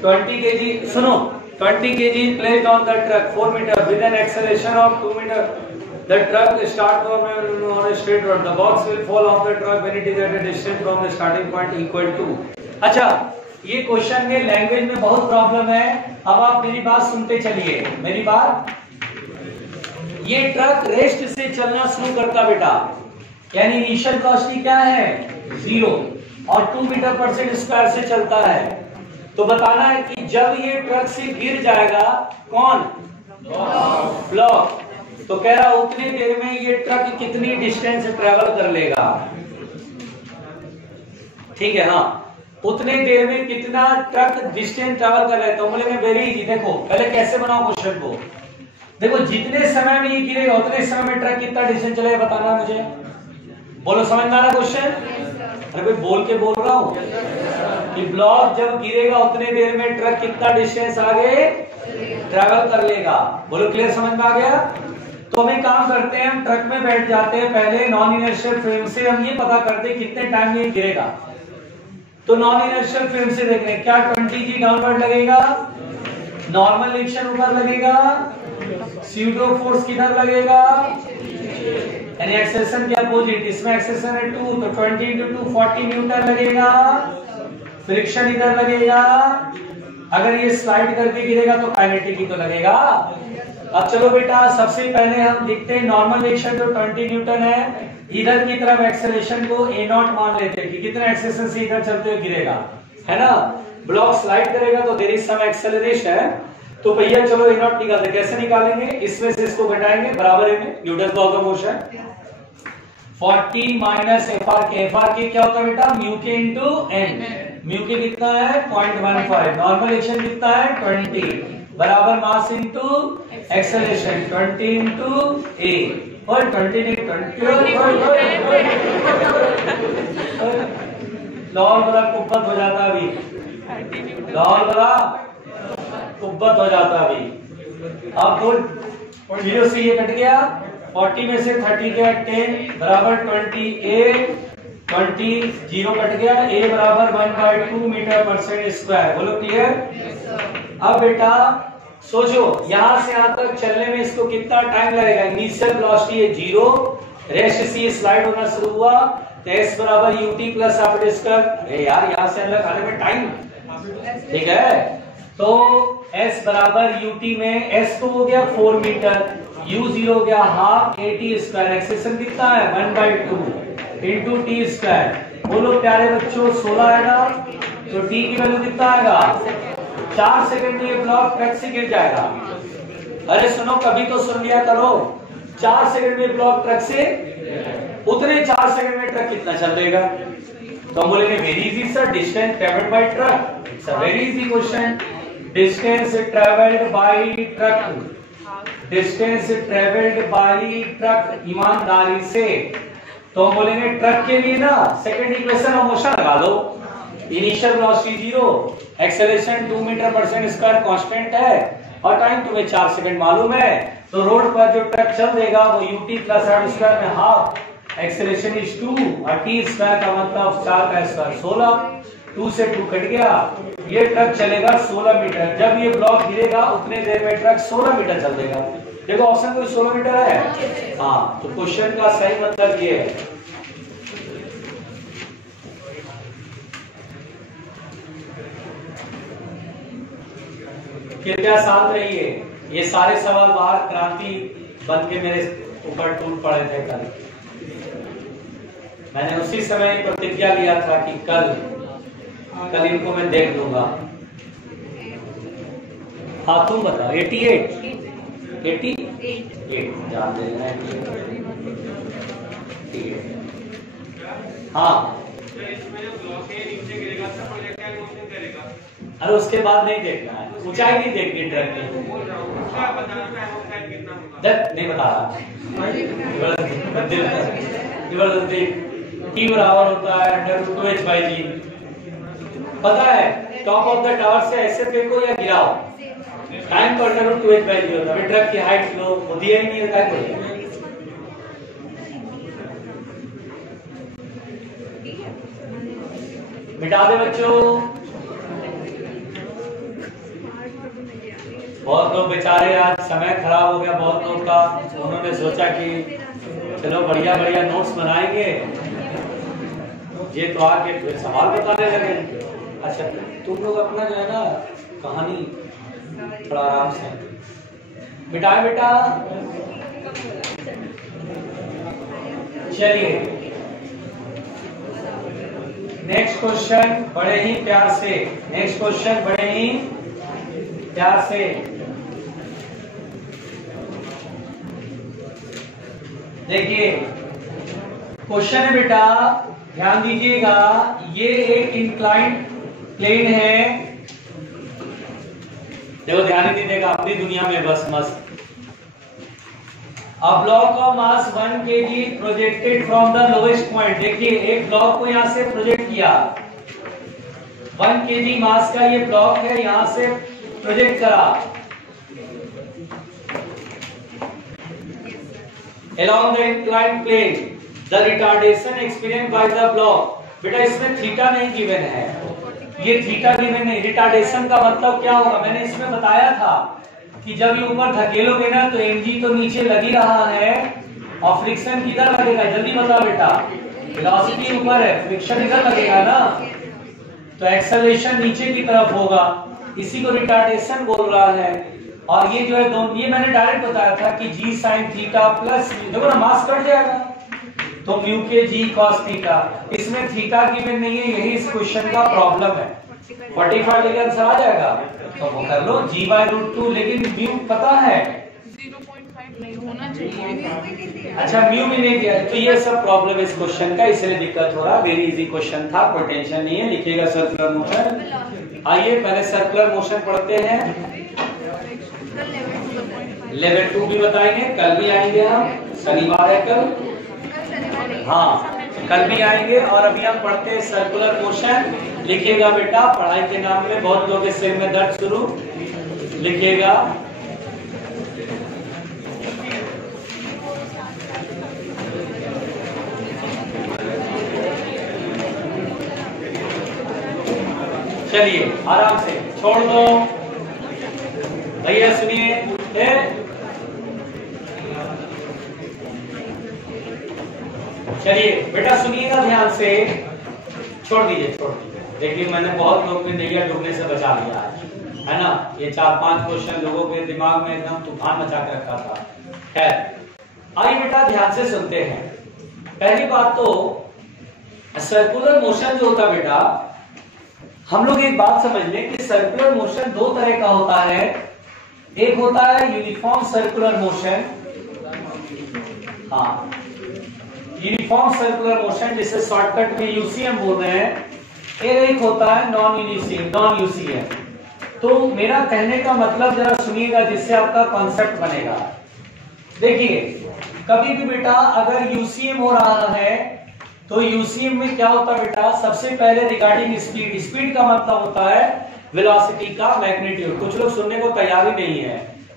ट्वेंटी kg, सुनो, 20 kg placed on the truck 4 meter with an acceleration of 2 meter The truck start on a straight road. The box will fall off the truck when it is at a distance from the starting point equal to. अच्छा, ये question में language में बहुत problem है। अब आप मेरी बात सुनते चलिए, मेरी बात। ये ट्रक रेस्ट से चलना शुरू करता बेटा, यानी इनिशियल वेलोसिटी क्या है 0 और 2 मीटर पर स्क्वायर से चलता है। तो बताना है कि जब ये ट्रक से गिर जाएगा कौन, ब्लॉक, तो कह रहा उतनी देर में ये ट्रक कितनी डिस्टेंस ट्रेवल कर लेगा। ठीक है, हाँ, उतने देर में कितना ट्रक डिस्टेंस ट्रेवल कर लेगा। तो बोलेंगे वेरी इजी। देखो पहले कैसे बनाओ क्वेश्चन को। देखो जितने समय में ये गिरेगा उतने समय में ट्रक कितना डिस्टेंस चलेगा बताना मुझे। बोलो, समझ में आ रहा क्वेश्चन? अरे भाई बोल के बोल रहा हूँ कि ब्लॉक जब गिरेगा उतने देर में ट्रक कितना डिस्टेंस आगे ट्रेवल कर लेगा। बोलो क्लियर, समझ में आ गया? तो हम एक काम करते हैं, हम ट्रक में बैठ जाते हैं, पहले नॉन इनर्शियल फ्रेम से हम ये पता करते हैं कितने टाइम में गिरेगा। तो नॉन इनर्शियल फ्रेम से देख रहे हैं क्या 20 G डाउनवर्ड लगेगा, नॉर्मल एक्शन ऊपर लगेगा, स्यूडो फोर्स किधर लगेगा, यानी एक्सेलरेशन के अपोजिट, इसमें एक्सेलरेशन है 2 तो 20 × 2 40 न्यूटन लगेगा, फ्रिक्शन इधर लगेगा, अगर ये स्लाइड करके गिरेगा तो काइनेटिक ही तो लगेगा। अब चलो बेटा सबसे पहले हम देखते हैं नॉर्मल एक्शन जो 20 न्यूटन है, इधर की तरफ एक्सेलरेशन को a0 मान लेते हैं कि कितना एक्सेलरेशन से इधर चलते हुए गिरेगा, है ना। ब्लॉक स्लाइड करेगा तो देयर इज सम एक्सेलरेशन, तो भैया चलो a0 निकालते, कैसे निकालेंगे, इसमें से इसको घटाएंगे, बराबर है में Newton law of motion 40 minus FR के क्या होता है बेटा, म्यू के इनटू n, म्यू के कितना है 0.15, नॉर्मल एक्शन कितना है 20 बराबर मास इनटू एक्सेलरेशन 20 इनटू a और 20 लॉल बड़ा कुब्बत हो जाता अभी, लॉल बड़ा कुब्बत हो जाता अभी। अब तो 0 से ये कट गया, 40 में से 30 गया 10 बराबर 20 20 0 कट गया, a बराबर 1/2 मीटर पर स्क्वायर। बोलो क्लियर? अब बेटा सोचो यहां से यहां तक चलने में इसको कितना टाइम लगेगा। इनिशियल वेलोसिटी है 0, रेस्ट से स्लाइड होना शुरू हुआ तो s बराबर ut प्लस आप स्क्वायर। अरे यार यहां से अलग आने में टाइम, ठीक है, तो s बराबर ut में s तो हो गया 4 मीटर, u0 हो गया हाफ at स्क्वायर, एक्सेलरेशन कितना है 1/2 इनटू t स्क्वायर। बोलो प्यारे बच्चों 16 आएगा, तो t की वैल्यू कितना आएगा 4 सेकंड में ये ब्लॉक ट्रक से गिर जाएगा। अरे सुनो कभी तो सुन लिया करो, 4 सेकंड में ब्लॉक ट्रक से, उतने 4 सेकंड में ट्रक कितना चल देगा। तो हम बोलेंगे very easy sir, distance travelled by truck. It's a very easy question. Distance travelled by truck, distance travelled by truck ईमानदारी से। तो हम बोलेंगे ट्रक के लिए ना सेकंड इक्वेशन ऑफ मोशन लगा दो, इनिशियल वेलोसिटी 0, एक्सेलरेशन 2 मीटर पर स्क्वायर कांस्टेंट है और टाइम तुम्हें 4 सेकंड मालूम है, तो रोड पर जो ट्रक चल देगा वो ut प्लस r स्क्वायर में हाफ, एक्सेलरेशन इज 2 और t स्क्वायर का मतलब 4 का स्क्वायर 16, 2 से 2 कट गया, ये ट्रक चलेगा 16 मीटर। जब ये ब्लॉक गिरेगा उतने देर में ट्रक 16 मीटर चल देगा। देखो ऑप्शन कोई 16 मीटर है, हाँ, तो क्वेश्चन का सही मतलब ये है। कृपया शांत रहिए, ये सारे सवाल बाहर क्रांति बन के मेरे ऊपर टूट पड़े थे कल। मैंने उसी समय प्रतिज्ञा लिया था कि कल इनको मैं देख लूंगा। हाँ तुम बताओ 88 जान देना 88। हाँ अरे उसके बाद नहीं देखना है, ऊंचाई नहीं देखनी ट्रक की, नहीं बता रहा। T बराबर होता है √2h/g। पता है टॉप ऑफ द टावर से ऐसे फेंको या गिराओ, टाइम पर √2h/g होता है। ट्रक की हाइट लो वो दिया ही नहीं है, क्या करें। मिटा दे बच्चों, बहुत लोग बेचारे आज समय खराब हो गया बहुत लोग का। उन्होंने सोचा कि चलो बढ़िया बढ़िया नोट्स बनाएंगे, ये तो आके फिर सवाल बताने लगे। अच्छा तुम लोग अपना जो है ना कहानी थोड़ा आराम से बिठाए बेटा। चलिए नेक्स्ट क्वेश्चन बड़े ही प्यार से, नेक्स्ट क्वेश्चन बड़े ही प्यार से देखिए। क्वेश्चन है बेटा, ध्यान दीजिएगा, ये एक इंक्लाइंड प्लेन है। देखो ध्यान ही दीजिएगा, अपनी दुनिया में बस मस्त। A block of mass 1 kg projected from the lowest point। देखिए एक ब्लॉक को यहां से प्रोजेक्ट किया, 1 kg मास का ये ब्लॉक है, यहां से प्रोजेक्ट करा along the inclined plane, the retardation experienced by the block। बेटा इसमें थीटा नहीं गिवन है, ये थीटा गिवन नहीं। रिटार्डेशन का मतलब क्या होगा, मैंने इसमें बताया था कि जब ये ऊपर धकेलोगे ना तो mg तो नीचे लग ही रहा है और फ्रिक्शन किधर लगेगा, जल्दी बता बेटा। वेलोसिटी ऊपर है, फ्रिक्शन इधर लगेगा ना, तो एक्सेलरेशन नीचे की तरफ होगा, इसी को रिटार्डेशन बोल रहा है। और ये जो है दोनों, ये मैंने डायरेक्ट बताया था कि g sin थीटा प्लस, देखो ना मास कट जाएगा तो म्यू के g cos थीटा, इसमें थीटा गिवन नहीं है, यही इस क्वेश्चन का प्रॉब्लम है। 45 लेकर आंसर आ जाएगा तो वो कर लो g/√2, लेकिन म्यू पता है 0.5 नहीं होना चाहिए। अच्छा म्यू भी नहीं दिया, तो ये सब प्रॉब्लम इस क्वेश्चन का, इसलिए दिक्कत हो रहा। वेरी इजी क्वेश्चन था, कोई टेंशन नहीं है। लिखिएगा सर्कुलर मोशन। आइए पहले सर्कुलर मोशन पढ़ते हैं। लेवल 2 भी बताएंगे, कल भी आएंगे हम, शनिवार है कल, हाँ कल भी आएंगे। और अभी हम पढ़ते हैं सर्कुलर मोशन। लिखिएगा बेटा, पढ़ाई के नाम में बहुत लोग के सिर में दर्द शुरू, लिखिएगा चलिए आराम से छोड़ दो भैया, सुनिए। चलिए बेटा सुनिएगा ध्यान से, छोड़ दीजिए। देखिए मैंने बहुत लोग ने नैया डूबने से बचा लिया है ना, ये 4-5 क्वेश्चन लोगों के दिमाग में एकदम तूफान मचा के रखा था। खैर आइए बेटा ध्यान से सुनते हैं। पहली बात तो सर्कुलर मोशन जो होता बेटा, हम लोग एक बात समझ लें कि सर्कुलर मोशन 2 तरह का होता है। एक होता है यूनिफॉर्म सर्कुलर मोशन, हाँ यूनिफॉर्म सर्कुलर मोशन जिसे शॉर्टकट में यूसीएम बोल रहे हैं। एक होता है नॉन यूसीएम। तो मेरा कहने का मतलब जरा सुनिएगा, जिससे आपका कॉन्सेप्ट बनेगा। देखिए कभी भी बेटा अगर यूसीएम हो रहा है तो यूसीएम में क्या होता है बेटा, सबसे पहले रिगार्डिंग स्पीड, स्पीड का मतलब होता है वेलोसिटी का मैग्नीट्यूड। कुछ लोग सुनने को तैयार ही नहीं है,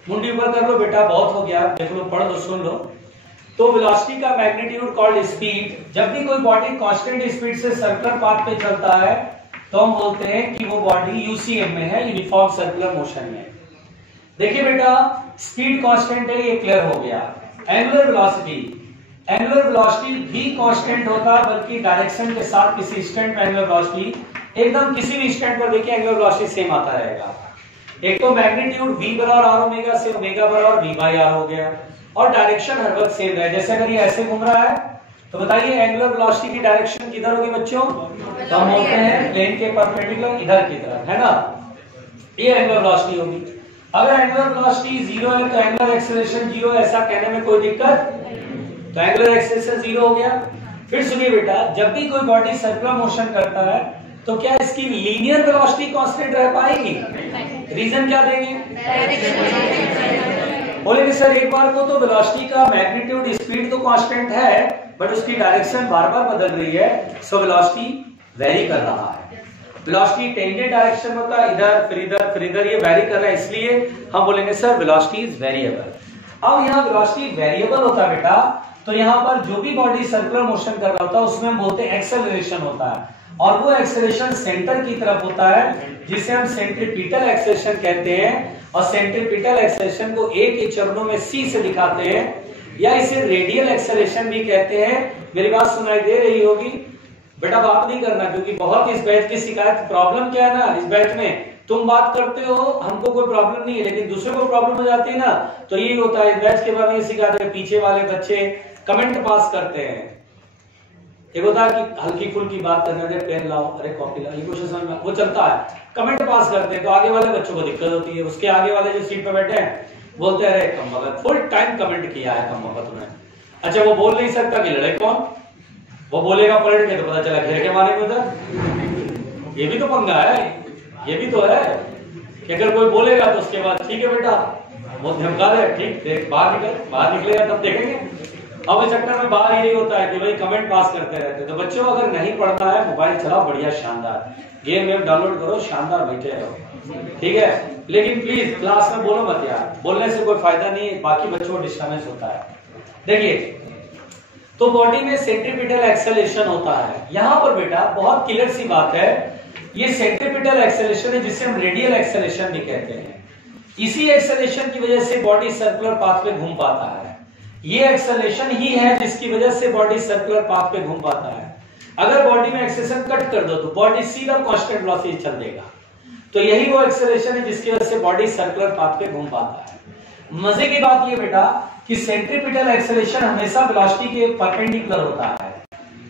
मुंडी ऊपर कर लो बेटा, बहुत हो गया, देख लो, पढ़ लो, सुन लो। तो वेलोसिटी का मैग्नीट्यूड कॉल्ड स्पीड। जब भी कोई बॉडी कांस्टेंट स्पीड से सर्कुलर पाथ पे चलता है तो हम बोलते हैं कि वो बॉडी यूसीएम में है, यूनिफॉर्म सर्कुलर मोशन में। देखिए बेटा स्पीड कांस्टेंट है, ये क्लियर हो गया। एंगुलर वेलोसिटी भी कांस्टेंट होता है, बल्कि डायरेक्शन के साथ किसी इंस्टेंट में एंगुलर वेलोसिटी एकदम किसी भी इंस्टेंट पर देखिए एंगुलर वेलोसिटी सेम आता रहेगा। एक तो मैग्नीट्यूड v बराबर r ओमेगा से ओमेगा बराबर v/r हो गया, और डायरेक्शन हर वक्त सेम रहे। जैसे अगर ये ऐसे घूम रहा है तो बताइए एंगुलर वेलोसिटी की डायरेक्शन किधर होगी बच्चों, तो हम बोलते हैं प्लेन के परपेंडिकुलर इधर की तरफ, है ना, ये एंगुलर वेलोसिटी होगी। अगर एंगुलर वेलोसिटी 0 है तो एंगुलर एक्सेलरेशन 0 है, ऐसा कहने में कोई दिक्कत, तो एंगुलर एक्सेलरेशन 0 हो गया। फिर सुनिए बेटा, जब भी कोई बॉडी सर्कुलर मोशन करता है तो क्या इसकी लीनियर वेलोसिटी कांस्टेंट रह पाएगी? रीजन क्या देंगे? बोलेंगे सर एक बार को तो वेलोसिटी का मैग्नीट्यूड स्पीड तो कांस्टेंट है, बट उसकी डायरेक्शन बार बार बदल रही है, सो वेलोसिटी वेरी कर रहा है। वेलोसिटी टेंजेंट डायरेक्शन में होता है, इधर फिर इधर फिर इधर, ये वेरी कर रहा है, इसलिए हम बोलेंगे सर वेलोसिटी इज वेरिएबल। अब यहाँ वेलोसिटी वेरिएबल होता है बेटा, तो यहाँ पर जो भी बॉडी सर्कुलर मोशन कर रहा होता है उसमें हम बोलते हैं एक्सेलरेशन होता है, और वो एक्सेलरेशन सेंटर की तरफ होता है, जिसे हम सेंट्रीपिटल एक्सेलरेशन कहते हैं। और सेंट्रीपिटल एक्सेलरेशन को एक ही चरणों में C से दिखाते हैं। या इसे रेडियल एक्सेलरेशन भी कहते हैं। मेरी बात सुनाई दे रही होगी? बेटा बात नहीं करना, क्योंकि बहुत इस बैच की शिकायत, प्रॉब्लम क्या है ना, इस बैच में तुम बात करते हो, हमको कोई प्रॉब्लम नहीं है, लेकिन दूसरे को प्रॉब्लम हो जाती है ना, तो यही होता है। इस बैच के बारे में सिखाते हैं, पीछे वाले बच्चे कमेंट पास करते हैं। एक होता है कि हल्की फुल्की बात करने दे, पेन लाओ, अरे कॉपी लाओ, ये क्वेश्चन समझ में, वो चलता है, कमेंट पास करते हैं, तो आगे वाले बच्चों को दिक्कत होती है। उसके आगे वाले जो सीट पे बैठे हैं बोलते हैं, अरे कम वक्त फुल टाइम कमेंट किया है, कम वक्त तुमने। अच्छा वो बोल नहीं सकता कि लड़े कौन, वो बोलेगा पलट के तो पता चला घेर के मारेंगे उधर। ये भी तो पंगा है, ये भी तो है कि अगर कोई बोलेगा तो उसके बाद ठीक है बेटा वो धमका दे, ठीक देख बाहर निकलेगा तब देखेंगे। अब इस चक्कर में बाहर यही होता है कि भाई कमेंट पास करते रहते हैं। तो बच्चों अगर नहीं पढ़ना है, मोबाइल चलाओ, बढ़िया शानदार गेम वेम डाउनलोड करो, शानदार बैठे रहो, ठीक है। लेकिन प्लीज क्लास में बोलो मत यार, बोलने से कोई फायदा नहीं है, बाकी बच्चों को डिस्टर्बेंस होता है। देखिए तो बॉडी में सेंट्रीपिटल एक्सेलरेशन होता है। यहां पर बेटा बहुत क्लियर सी बात है, ये सेंट्रीपिटल एक्सेलरेशन है जिसे हम रेडियल एक्सेलरेशन भी कहते हैं। इसी एक्सेलरेशन की वजह से बॉडी सर्कुलर पाथ पे घूम पाता है। ये एक्सेलरेशन ही है जिसकी वजह से बॉडी सर्कुलर पाथ पे घूम पाता है। अगर बॉडी में एक्सेलरेशन कट कर दो तो बॉडी सीधा कांस्टेंट वेलोसिटी चल देगा। तो यही वो एक्सेलरेशन है जिसकी वजह से बॉडी सर्कुलर पाथ पे घूम पाता है। मजे की बात ये बेटा कि सेंट्रीपिटल एक्सेलरेशन हमेशा वेलोसिटी के परपेंडिकुलर होता है।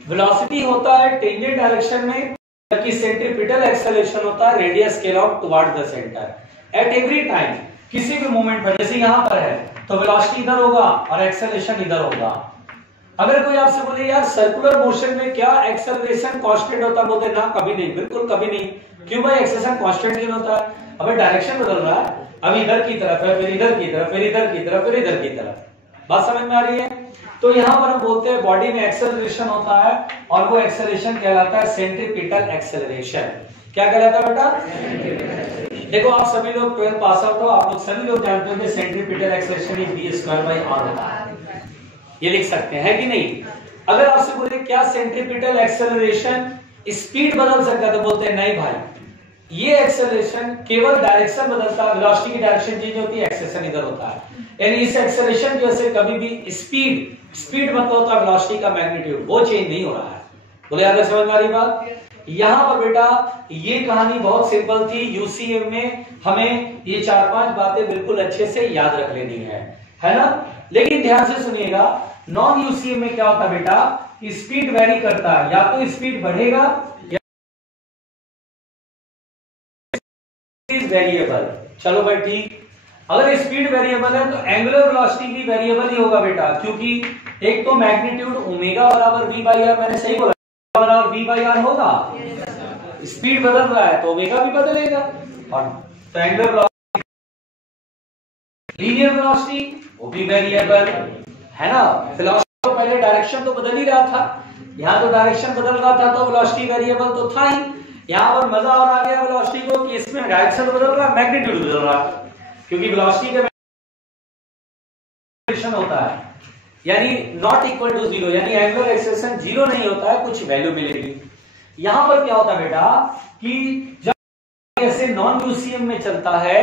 वेलोसिटी होता है टेंजेंट डायरेक्शन में, जबकि सेंट्रीपिटल एक्सेलरेशन होता है रेडियस के along toward the centre. At every time किसी भी मोमेंट पर, जैसे यहां पर है तो वेलोसिटी इधर होगा और एक्सेलरेशन इधर होगा। अगर कोई आपसे बोले यार सर्कुलर मोशन में क्या एक्सेलरेशन कांस्टेंट होता है, बोलते ना कभी नहीं, बिल्कुल कभी नहीं। क्यों भाई एक्सेलरेशन कांस्टेंट क्यों होता है? अबे डायरेक्शन बदल रहा है, अभी इधर की तरफ है, फिर इधर की तरफ, फिर इधर की तरफ, फिर इधर की तरफ। बात समझ में आ रही है? तो यहां पर हम बोलते हैं बॉडी में एक्सेलरेशन होता है और वो एक्सेलरेशन कहलाता है सेंट्रीपिटल एक्सेलरेशन। क्या कहलाता है बेटा? देखो आप सभी लोग 12 पास आउट हो, आप लोग सभी लोग जानते हो कि सेंट्रीपिटल एक्सेलरेशन इज v²/r होता है। ये लिख सकते हैं कि नहीं? अगर आपसे बोले क्या सेंट्रीपिटल एक्सेलरेशन स्पीड बदल सकता है, तो बोलते हैं नहीं भाई, ये एक्सेलरेशन केवल डायरेक्शन बदलता है, वेलोसिटी की डायरेक्शन चेंज होती है, एक्सेलरेशन इधर होता है। यानी इस एक्सेलरेशन की वजह से कभी भी स्पीड मतलब होता है वेलोसिटी का मैग्नीट्यूड, वो चेंज नहीं हो रहा है। बोले यार समझ में आ रही बात? यहां पर बेटा ये कहानी बहुत सिंपल थी। यूसीएम में हमें ये 4-5 बातें बिल्कुल अच्छे से याद रख लेनी है ना? लेकिन ध्यान से सुनिएगा, नॉन यूसीएम में क्या होता है बेटा, स्पीड वेरी करता है, या तो स्पीड बढ़ेगा या वेरिएबल। चलो भाई ठीक, अगर स्पीड वेरिएबल है तो एंगुलर वेलोसिटी भी वेरिएबल ही होगा बेटा, क्योंकि एक तो मैग्नीट्यूड ओमेगा बराबर v/r, मैंने सही बोला, बराबर v/r होगा। स्पीड बदल रहा है तो ओमेगा भी बदलेगा, और तो एंगुलर वेलोसिटी, लीनियर वेलोसिटी वो भी वेरिएबल है ना। वेलोसिटी तो पहले डायरेक्शन तो बदल ही रहा था, यहाँ तो डायरेक्शन बदल रहा था तो वेलोसिटी वेरिएबल तो था ही। यहाँ पर मजा और आ गया वेलोसिटी को कि इसमें डायरेक्शन बदल रहा है, मैग्नीट्यूड बदल रहा है, क्योंकि वेलोसिटी का होता है यानी नॉट इक्वल टू 0, यानी एंगुलर एक्सेलरेशन 0 नहीं होता है, कुछ वैल्यू मिलेगी। यहां पर क्या होता है बेटा कि जब ऐसे नॉन यूसीएम में चलता है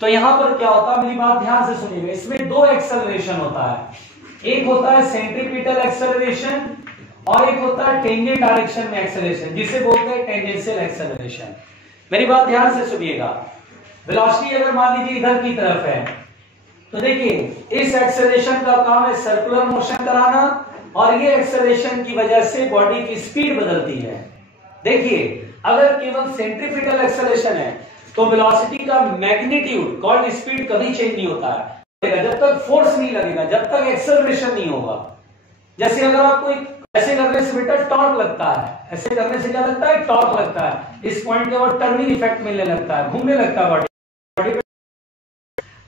तो यहां पर क्या होता है, मेरी बात ध्यान से सुनिएगा, इसमें 2 एक्सेलरेशन होता है। एक होता है सेंट्रीपिटल एक्सेलरेशन और एक होता है टेंजेंट डायरेक्शन में एक्सेलरेशन, जिसे बोलते हैं टेंजेंशियल एक्सेलरेशन। मेरी बात ध्यान से सुनिएगा, वेलोसिटी अगर मान लीजिए इधर की तरफ है तो देखिए इस एक्सेलरेशन का काम है सर्कुलर मोशन कराना, और ये एक्सेलरेशन की वजह से बॉडी की स्पीड बदलती है। देखिए अगर केवल सेंट्रीपिटल एक्सेलरेशन है तो वेलोसिटी का मैग्नीट्यूड कॉल्ड स्पीड कभी चेंज नहीं होता है, जब तक फोर्स नहीं लगेगा, जब तक एक्सेलरेशन नहीं होगा। जैसे अगर आपको ऐसे करने से बेटा टॉर्क लगता है, ऐसे करने से क्या लगता है, टॉर्क लगता है, इस पॉइंट के बाद टर्निंग इफेक्ट मिलने लगता है, घूमने लगता है बॉडी,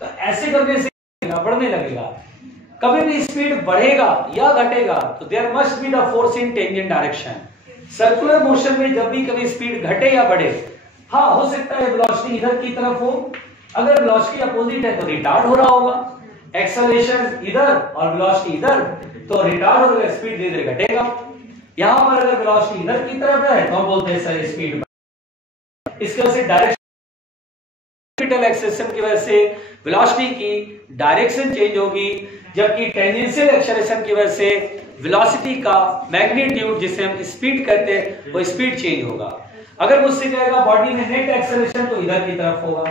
तो ऐसे करने से बढ़ने लगेगा। कभी भी स्पीड बढ़ेगा या घटेगा तो there must be the force in tangent direction. Circular motion में जब भी कभी स्पीड घटे या बढ़े, हाँ हो सकता है वेलोसिटी इधर की तरफ हो, अगर वेलोसिटी अपोजिट है तो रिटार्ड हो रहा होगा, एक्सेलरेशन इधर और वेलोसिटी इधर तो रिटार्ड होगा, स्पीड धीरे धीरे घटेगा। यहां पर अगर वेलोसिटी इधर की तरफ है तो हम बोलते हैं सर स्पीड, इसके वजह से डायरेक्शन सेंट्रीपिटल एक्सेलरेशन की वजह से वेलोसिटी की डायरेक्शन चेंज होगी, जबकि टेंजेंशियल एक्सेलरेशन की वजह से वेलोसिटी का मैग्नीट्यूड, जिसे हम स्पीड कहते हैं, वो स्पीड चेंज होगा। अगर मुझसे कहेगा बॉडी में नेट एक्सेलरेशन, तो इधर की तरफ होगा।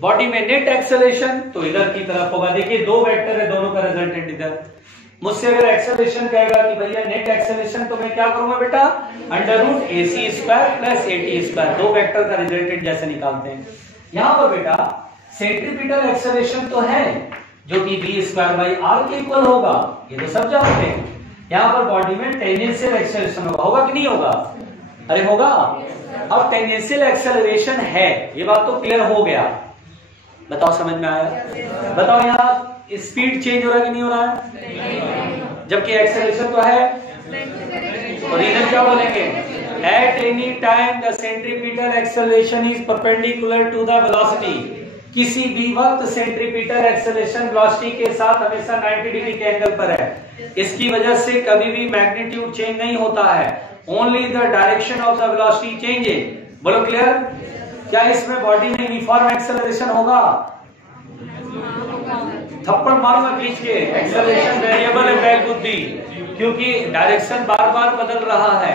बॉडी में नेट एक्सेलरेशन तो इधर की तरफ होगा। देखिए दो वेक्टर है, दोनों का रिजल्टेंट इधर। मुझसे अगर एक्सेलरेशन कहेगा कि भैया नेट एक्सेलरेशन, तो मैं क्या करूंगा बेटा, under root AC square plus AT square, दो वेक्टर का रिजल्टेंट जैसे निकालते हैं। यहां पर बेटा सेंट्रीपिटल एक्सेलरेशन तो है जो कि V स्क्वायर बाई R के इक्वल होगा, ये तो सब जानते हैं। यहां पर बॉडी में टेंजेंशियल एक्सेलरेशन होगा कि नहीं होगा? अरे होगा। अब टेंजेंशियल एक्सेलरेशन है, ये बात तो क्लियर हो गया। बताओ समझ में आया? बताओ यहाँ स्पीड चेंज हो रहा है कि नहीं हो रहा है? जबकि एक्सेलरेशन तो है, तो रीजन क्या बोलेंगे? At any time the centripetal acceleration is perpendicular to the velocity. किसी भी वक्त सेंट्रीपिटल एक्सेलरेशन वेलोसिटी के साथ हमेशा 90 डिग्री के एंगल पर है। इसकी वजह से कभी भी मैग्नीट्यूड चेंज नहीं होता है, only the direction of the velocity changes. बोलो क्लियर? क्या इसमें बॉडी में यूनिफॉर्म एक्सेलरेशन होगा? थप्पड़ मारूंगा खींच के। एक्सेलरेशन वेरिएबल है बैक बुद्धि, क्योंकि डायरेक्शन बार बार बदल रहा है।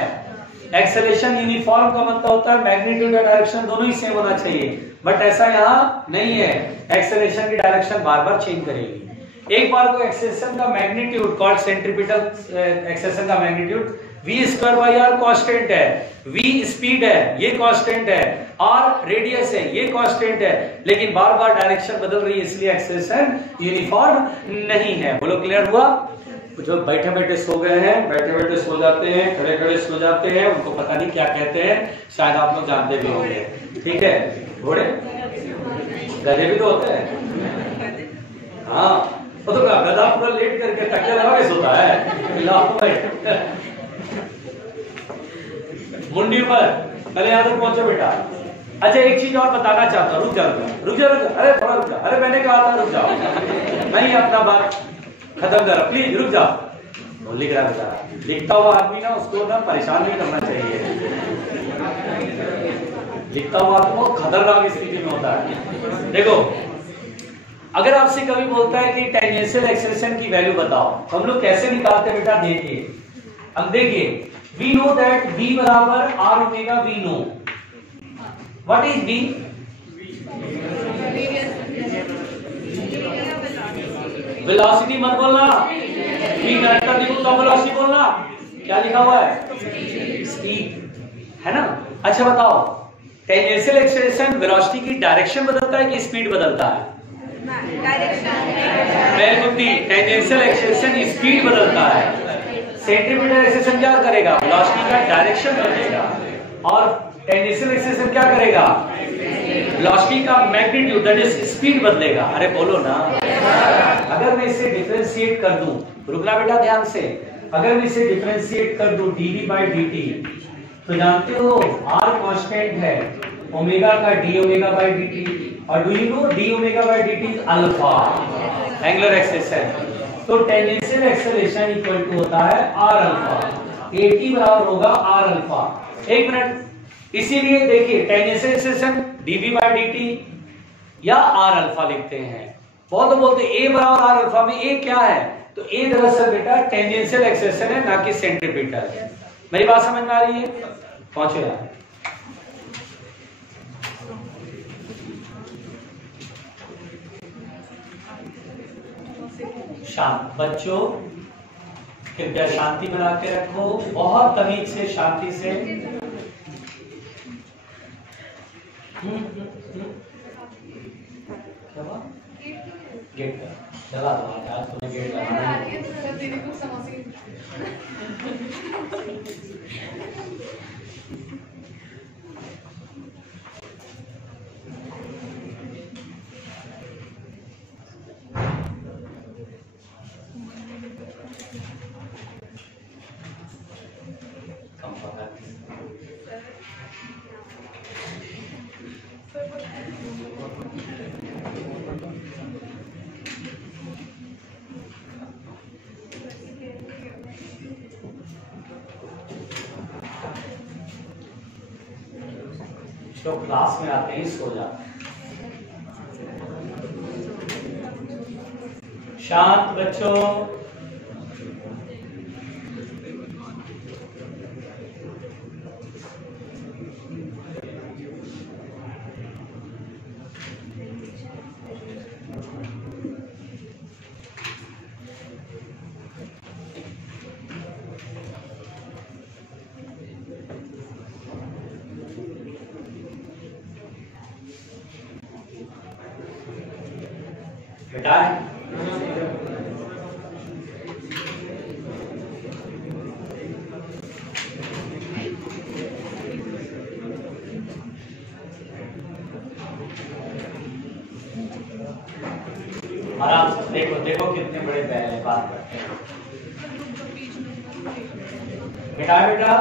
एक्सेलरेशन यूनिफॉर्म का मतलब होता है मैग्नीट्यूड और डायरेक्शन दोनों ही सेम होना चाहिए, बट ऐसा यहाँ नहीं है। एक्सेलरेशन की डायरेक्शन बार बार चेंज करेगी। एक बार को एक्सेलरेशन का मैग्नीट्यूड कॉल्ड सेंट्रीपिटल एक्सेलरेशन का magnitude V square by R constant है, V स्पीड है, ये कांस्टेंट है, R रेडियस है, ये कांस्टेंट है, लेकिन बार बार डायरेक्शन बदल रही है, इसलिए एक्सेलरेशन यूनिफॉर्म नहीं है। बोलो क्लियर हुआ? जो बैठे बैठे सो गए हैं, बैठे बैठे सो जाते हैं, खड़े खड़े सो जाते हैं, उनको पता नहीं क्या कहते हैं, शायद आप लोग जानते भी होंगे। ठीक है, घोड़े गधे भी तो होते हैं। हाँ, वो तो गधा पूरा लेट करके तकिया लगा के सोता है, मुंडी पर। पहले यहाँ तक पहुंचो बेटा। अच्छा एक चीज और बताना चाहता हूँ, रुक जा, अरे थोड़ा रुक जा। अरे मैंने कहा था रुक जाओ, नहीं अपना बात खत्म करो प्लीज, रुक जाओ। लिख रहा बेटा, लिखता हुआ आदमी ना, उसको ना परेशान नहीं करना चाहिए। लिखता हुआ तो बहुत खतरनाक स्थिति में होता है। देखो अगर आपसे कभी बोलता है कि टेंजेंशियल एक्सेलरेशन की वैल्यू बताओ, तो हम लोग कैसे निकालते हैं बेटा? देखिए, अब देखिए we know that v बराबर r ओमेगा v नो। what is v? वेलोसिटी मत बोलना, v करेक्टर लिखो तो वेलोसिटी बोलना। क्या लिखा हुआ है? स्पीड, है ना? अच्छा बताओ, टेंजेंशियल एक्सेलरेशन वेलोसिटी की डायरेक्शन बदलता है कि स्पीड बदलता है? टेंजेंशियल एक्सेलरेशन स्पीड बदलता है। सेंट्रीपिटल एक्सेलरेशन क्या करेगा? वेलोसिटी का डायरेक्शन बदलेगा। और टेंजेंशियल एक्सेलरेशन क्या करेगा? वेलोसिटी का मैग्नीट्यूड दैट इज स्पीड बदलेगा। अरे बोलो ना। अगर मैं इसे डिफरेंशिएट कर दूं, रुकना बेटा ध्यान से, अगर मैं इसे डिफरेंशिएट कर दूं dv बाई dt, तो जानते हो r कांस्टेंट है, ओमेगा का d ओमेगा बाई dt, और do you know d omega by dt is alpha, angular acceleration. तो टेंजेंशियल एक्सेलरेशन इक्वल टू होता है r अल्फा, AT बराबर होगा r अल्फा। एक मिनट, इसीलिए देखिए tangential acceleration dv by dt या r अल्फा लिखते हैं। बहुत बोलते हैं a बराबर r अल्फा, में a क्या है? तो a दरअसल बेटा टेंजेंशियल एक्सेलरेशन है, ना कि सेंट्रीपिटल। मेरी बात समझ में आ रही है? पहुंचे यार। शांत बच्चों, कृपया शांति बना के रखो, बहुत तमीज से, शांति से। गेट चला दो, आज तुम्हें गेट लगाना है। तो क्लास में आते ही सो जाते हैं। शांत बच्चों। बेटा आराम से देखो, देखो कितने बड़े पहले बात करते हैं। बेटा बेटा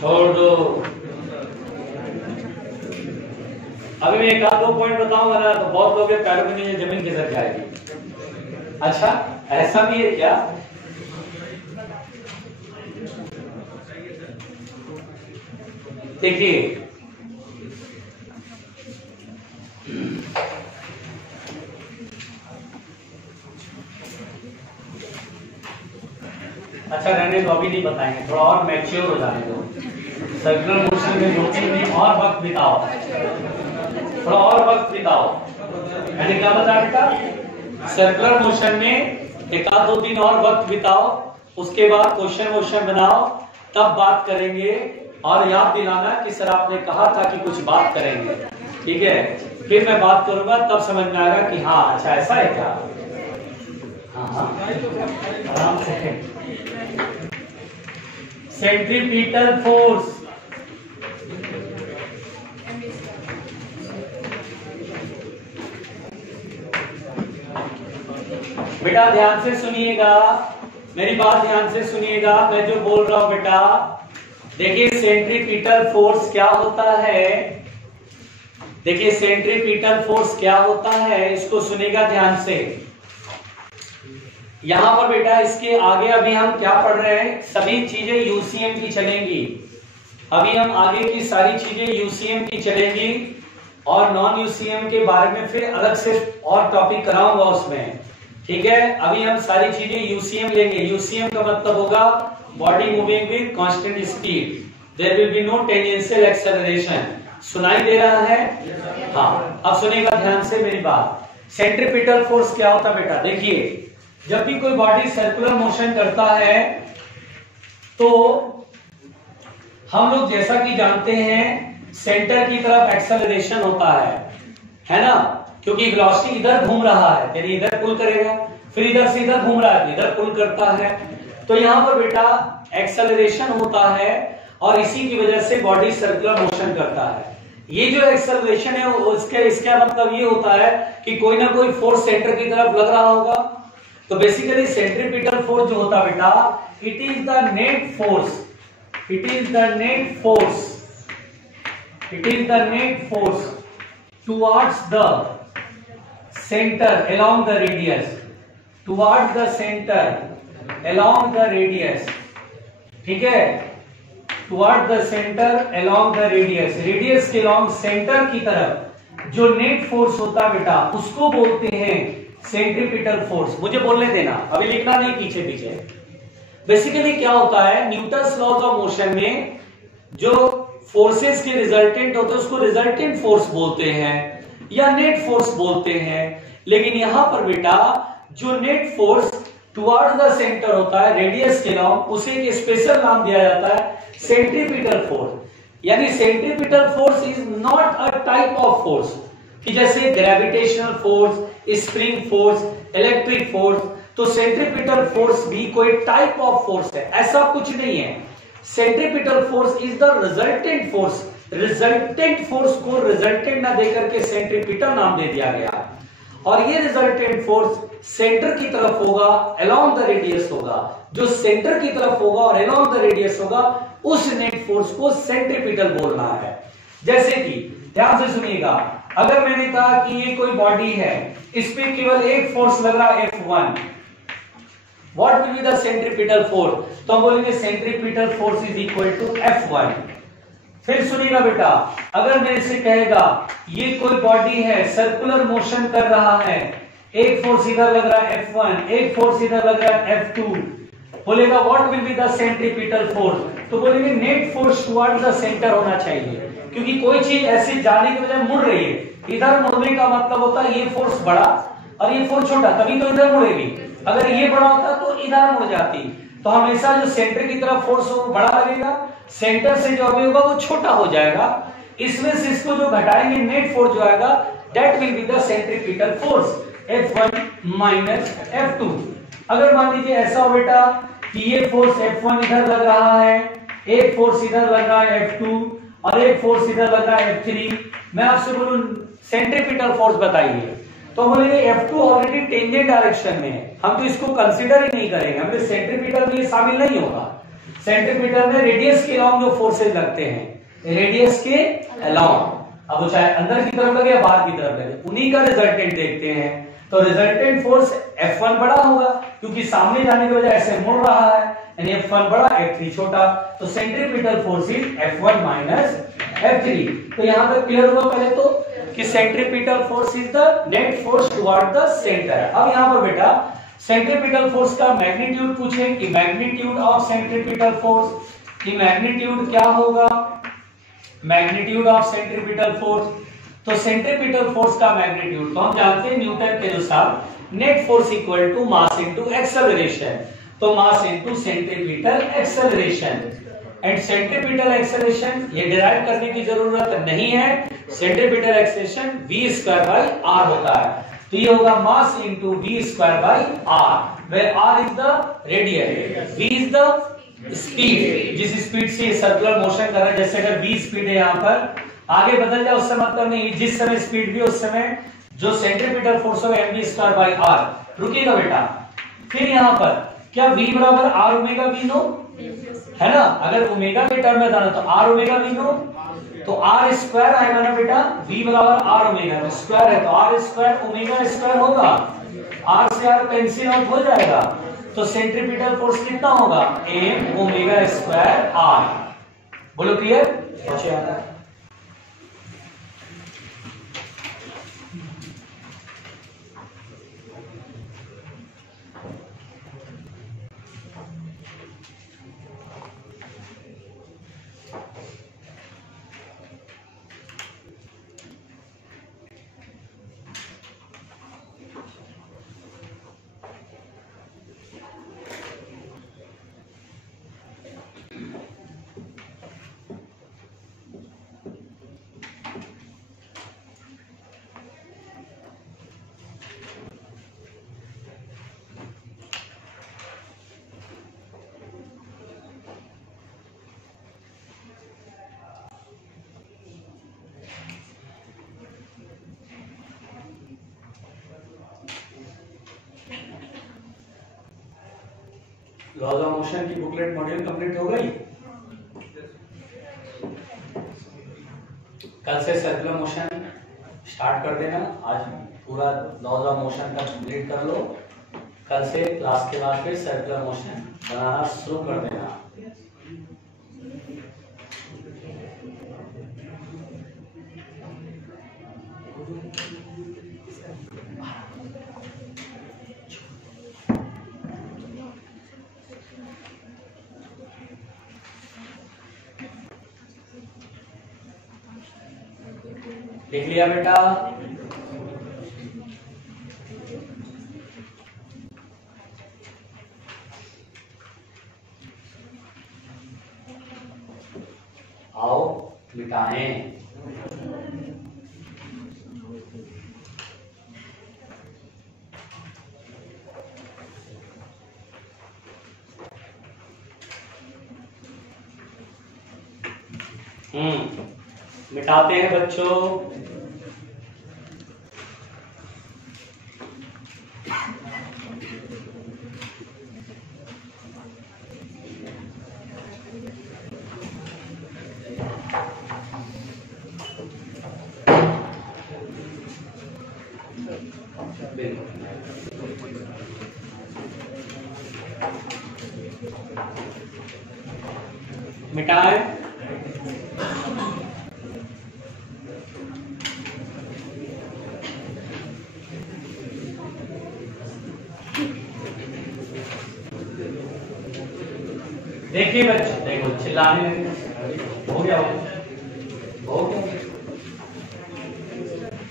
छोड़ दो। अभी मैं एक आध दो पॉइंट बताऊंगा ना तो बहुत लोग पैरों में नीचे जमीन खिसक जाएगी। अच्छा ऐसा भी है क्या? देखिए अच्छा रहने दो, अभी नहीं बताएंगे, थोड़ा और मैच्योर हो जाने दो। सर्कुलर मोशन में 2-3 दिन और वक्त बिताओ, थोड़ा और वक्त बिताओ। मैंने क्या बताया बेटा? सर्कुलर मोशन में 1-2 दिन और वक्त बिताओ, उसके बाद क्वेश्चन वोश्चन बनाओ, तब बात करेंगे। और याद दिलाना कि सर आपने कहा था कि कुछ बात करेंगे, ठीक है? फिर मैं बात करूंगा तब समझ में आएगा कि हाँ अच्छा ऐसा है क्या। हाँ आराम से। सेंट्रीपिटल फोर्स, बेटा ध्यान से सुनिएगा, मेरी बात ध्यान से सुनिएगा, मैं जो बोल रहा हूं बेटा। देखिए सेंट्रीपिटल फोर्स क्या होता है, देखिए सेंट्रीपिटल फोर्स क्या होता है, इसको सुनेगा ध्यान से। यहां पर बेटा इसके आगे अभी हम क्या पढ़ रहे हैं, सभी चीजें यूसीएम की चलेंगी। अभी हम आगे की सारी चीजें यूसीएम की चलेंगी और नॉन यूसीएम के बारे में फिर अलग से और टॉपिक कराऊंगा उसमें, ठीक है? अभी हम सारी चीजें यूसीएम लेंगे। यूसीएम का मतलब होगा body moving with constant speed, there will be no tangential acceleration. सुनाई दे रहा है? हाँ, अब सुनेगा ध्यान से मेरी बात। सेंट्रीपिटल फोर्स क्या होता है बेटा? देखिए जब भी कोई बॉडी सर्कुलर मोशन करता है तो हम लोग जैसा कि जानते हैं सेंटर की तरफ एक्सेलरेशन होता है ना? क्योंकि वेलोसिटी इधर घूम रहा है, यानी इधर पुल करेगा, फिर इधर से इधर घूम रहा है, इधर पुल करता है। तो यहां पर बेटा एक्सेलरेशन होता है और इसी की वजह से बॉडी सर्कुलर मोशन करता है। ये जो एक्सेलरेशन है इसका मतलब ये होता है कि कोई ना कोई फोर्स सेंटर की तरफ लग रहा होगा। तो बेसिकली सेंट्रीपिटल फोर्स जो होता है बेटा, it is the net force, it is the net force, it is the net force towards the centre along the radius, towards the center along the radius, ठीक है? towards the center along the radius, radius के along center की तरफ जो net force होता है बेटा उसको बोलते हैं सेंट्रीपिटल फोर्स। मुझे बोलने देना, अभी लिखना नहीं पीछे पीछे। बेसिकली क्या होता है, न्यूटन्स लॉज ऑफ मोशन में जो फोर्सेस के रिजल्टेंट होते हैं उसको रिजल्टेंट फोर्स बोलते हैं या नेट फोर्स बोलते हैं। लेकिन यहां पर बेटा जो net force towards the centre होता है रेडियस के लॉन्ग, उसे एक स्पेशल नाम दिया जाता है सेंट्रीपिटल फोर्स। यानी centripetal force is not a type of force कि जैसे gravitational force, spring force, electric force. तो सेंट्रीपिटल फोर्स भी कोई टाइप ऑफ फोर्स है, ऐसा कुछ नहीं है। Centripetal force is the resultant force. Resultant force को रिजल्टेंट ना देकर के सेंट्रीपिटल नाम दे दिया गया और ये रिजल्टेंट फोर्स सेंटर की तरफ होगा, अलोंग द रेडियस होगा। जो सेंटर की तरफ होगा और अलोंग द रेडियस होगा उस नेट फोर्स को सेंट्रीपिटल बोलना है। जैसे कि ध्यान से सुनिएगा, अगर मैंने कहा कि ये कोई बॉडी है, इस पे केवल एक फोर्स लग रहा है F1, what will be the centripetal force? तो हम बोलेंगे centripetal force is equal to F1। फिर सुनिएगा बेटा, अगर मेरे से कहेगा ये कोई बॉडी है, सर्कुलर मोशन कर रहा है, एक फोर्स इधर लग रहा है F1, एक फोर्स इधर लग रहा है F2, बोलेगा what will be the centripetal force, तो बोलेंगे net force towards the centre होना चाहिए, क्योंकि कोई चीज ऐसे जाने के बजाय मुड़ रही है, इधर मुड़ने का मतलब होता है ये फोर्स बड़ा और ये फोर्स छोटा, तभी तो इधर मुड़ेगी। अगर ये बड़ा होता तो इधर मुड़ जाती। तो हमेशा जो सेंटर की तरफ फोर्स हो वो बड़ा लगेगा, सेंटर से जो अवे होगा वो छोटा हो जाएगा। इसमें से इसको जो घटाएंगे नेट फोर्स जो आएगा that will be the centripetal force F1 minus F2। अगर मान लीजिए ऐसा हो बेटा कि ये फोर्स F1 इधर लग रहा है, एक फोर्स इधर लग रहा है F2 और एक फोर्स इधर लग रहा है F3, मैं आपसे बोलूं सेंट्रीपिटल फोर्स बताइए, तो बोलेंगे F2 ऑलरेडी टेंजेंट डायरेक्शन में है, हम तो इसको कंसीडर ही नहीं करेंगे, हमें सेंट्रीपिटल में ये शामिल नहीं होगा। सेंट्रीपिटल में रेडियस के अलाउंग जो फोर्सेज लगते हैं, रेडियस के अलाउंग, अब वो चाहे अंदर की तरफ लगे या बाहर की तरफ लगे, उन्हीं का रिजल्टेंट देखते हैं। तो रिजल्टेंट फोर्स F1 बड़ा होगा क्योंकि सामने जाने की वजह ऐसे मुड़ रहा है, यानी F1 बड़ा F3 छोटा, तो centripetal force is F1 minus F3। तो यहां तक क्लियर हुआ पहले तो कि centripetal force is the net force toward the centre. अब यहां पर बेटा सेंट्रीपिटल फोर्स का मैग्नीट्यूड पूछे कि मैग्नीट्यूड ऑफ सेंट्रीपिटल फोर्स, कि मैग्नीट्यूड क्या होगा, मैग्नीट्यूड ऑफ सेंट्रीपिटल फोर्स। तो सेंट्रीपिटल फोर्स का मैग्नीट्यूड तो हम जानते हैं न्यूटन के अनुसार net force equal to mass into acceleration, तो mass into centripetal acceleration. And centripetal acceleration ये डिराइव करने की जरूरत नहीं है, centripetal acceleration v square by r होता है, तो ये होगा mass into v square by r, where r is the radius, v is the speed, जिस स्पीड से सर्कुलर मोशन कर रहा है। जैसे अगर v स्पीड है यहाँ पर, आगे बदल जाए उससे मतलब नहीं, जिस समय स्पीड भी उस समय जो सेंट्रीपिटल फोर्स होगा mv स्क्वायर बाई r। रुकिएगा बेटा, फिर यहाँ पर क्या v बराबर r ओमेगा v नो है ना, अगर ओमेगा के टर्म में जाना तो r ओमेगा v नो, तो r स्क्वायर आएगा ना बेटा, v बराबर r ओमेगा, स्क्वायर है तो r स्क्वायर ओमेगा स्क्वायर होगा, r से r कैंसिल आउट हो जाएगा, तो सेंट्रीपिटल फोर्स कितना होगा m ओमेगा स्क्वायर r। बोलो क्लियर? लॉज ऑफ मोशन की बुकलेट मॉड्यूल कंप्लीट हो गई। कल से सर्कुलर मोशन स्टार्ट कर देना, आज पूरा लॉज ऑफ मोशन का कंप्लीट कर लो, कल से क्लास के बाद फिर सर्कुलर मोशन बनाना शुरू कर देना। लिख लिया बेटा? आओ मिटाएं। मिटाते हैं बच्चों। मिटाएं। देखिए बच्चे, देखो चिल्लाने हो गया, हो गया।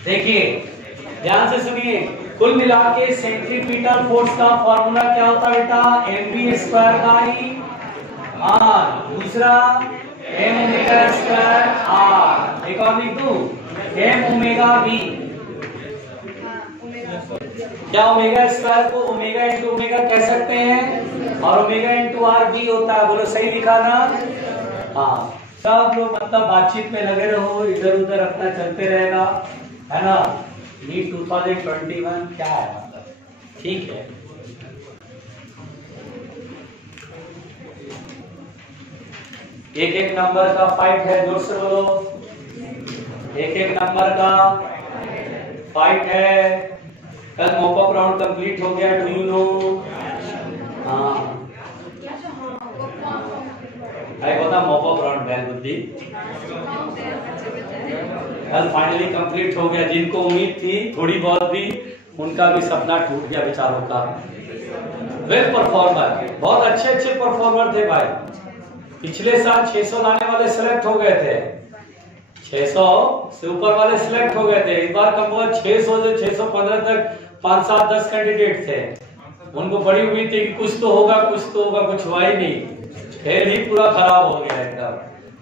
देखिए ध्यान से सुनिए, कुल मिला के सेंट्रीपिटल फोर्स का फॉर्मूला क्या होता है बेटा? mv² बाई r, दूसरा m⍵² r, एक और लिख दूं m⍵v। क्या ओमेगा स्क्वायर को ओमेगा इंटू ओमेगा कह सकते हैं, और ओमेगा इंटू आर भी होता है। बोलो सही लिखा ना? हाँ, सब लोग मतलब बातचीत में लगे रहो, इधर उधर अपना चलते रहेगा, है ना? नीट 2021 क्या है मतलब, ठीक है। एक एक नंबर का फाइट है, जोर से बोलो, एक एक नंबर का फाइट है। कल मॉपअप राउंड कंप्लीट हो गया, डू यू नो? हाँ, आई बता मॉपअप राउंड बैल बुद्धि कल फाइनली कंप्लीट हो गया। जिनको उम्मीद थी थोड़ी बहुत भी, उनका भी सपना टूट गया बेचारों का। वेल परफॉर्मर, बहुत अच्छे अच्छे परफॉर्मर थे भाई। पिछले साल 600 लाने वाले सिलेक्ट हो गए थे, 600 से ऊपर वाले सिलेक्ट हो गए थे। इस बार कम हुआ 600 से 615 तक 5, 7, 10 कैंडिडेट थे। उनको बड़ी उम्मीद थी कि कुछ तो होगा, कुछ तो होगा, कुछ हुआ ही नहीं। खेल ही पूरा खराब हो गया एकदम।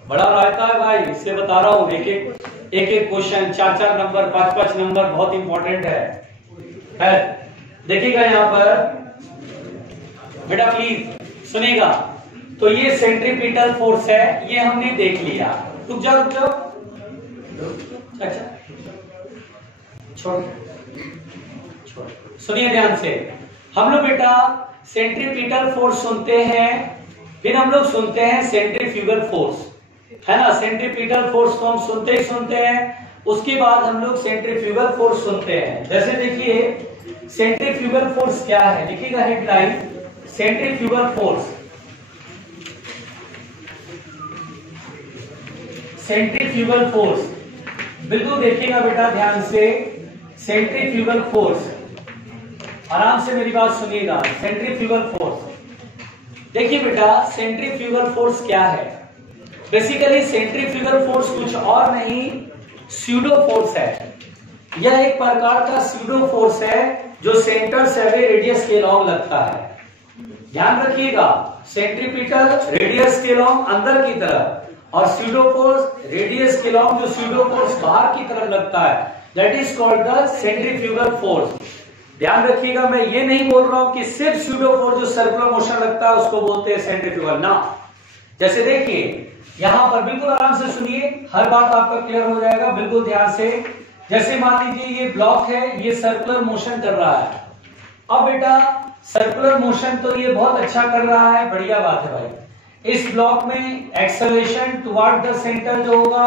बड़ा रहता है भाई, इससे बता रहा हूँ, एक एक क्वेश्चन 4-4 नंबर, 5-5 नंबर बहुत इंपॉर्टेंट है। देखिएगा यहाँ पर बेटा, प्लीज सुनिएगा। तो ये सेंट्रीपिटल फोर्स है, ये हमने देख लिया। रुक जाओ रुक जाओ, अच्छा छोड़, सुनिए ध्यान से। हम लोग बेटा सेंट्रीपिटल फोर्स सुनते हैं, फिर हम लोग सुनते हैं सेंट्रीफ्यूगल फोर्स, है ना? सेंट्रीपिटल फोर्स को हम सुनते ही सुनते हैं, उसके बाद हम लोग सेंट्रीफ्यूगल फोर्स सुनते हैं। जैसे देखिए सेंट्रीफ्यूगल फोर्स क्या है, देखिएगा headline, centrifugal force. Centrifugal force बिल्कुल देखिएगा बेटा ध्यान से। सेंट्रीफ्यूगल फोर्स, आराम से मेरी बात सुनिएगा। सेंट्रीफ्यूगल फोर्स, देखिए बेटा सेंट्रीफ्यूगल फोर्स क्या है? बेसिकली सेंट्रीफ्यूगल फोर्स कुछ और नहीं, स्यूडो फोर्स है। यह एक प्रकार का स्यूडो फोर्स है जो सेंटर से अवे रेडियस के लॉन्ग लगता है। ध्यान रखिएगा, सेंट्रीपिटल रेडियस के लॉन्ग अंदर की तरफ, और स्यूडो फोर्स रेडियस के लॉन्ग जो स्यूडो फोर्स बाहर की तरफ लगता है, that is called the centrifugal force. ध्यान रखिएगा, मैं ये नहीं बोल रहा हूं कि सिर्फ स्यूडो फोर्स जो सर्कुलर मोशन लगता है उसको बोलते हैं सेंट्रीफ्यूगल ना। जैसे देखिए यहां पर बिल्कुल आराम से सुनिए, हर बात आपका क्लियर हो जाएगा, बिल्कुल ध्यान से। जैसे मान लीजिए ये ब्लॉक है, ये सर्कुलर मोशन कर रहा है। अब बेटा सर्कुलर मोशन तो ये बहुत अच्छा कर रहा है, बढ़िया बात है भाई। इस ब्लॉक में एक्सेलरेशन टुवर्ड द सेंटर जो होगा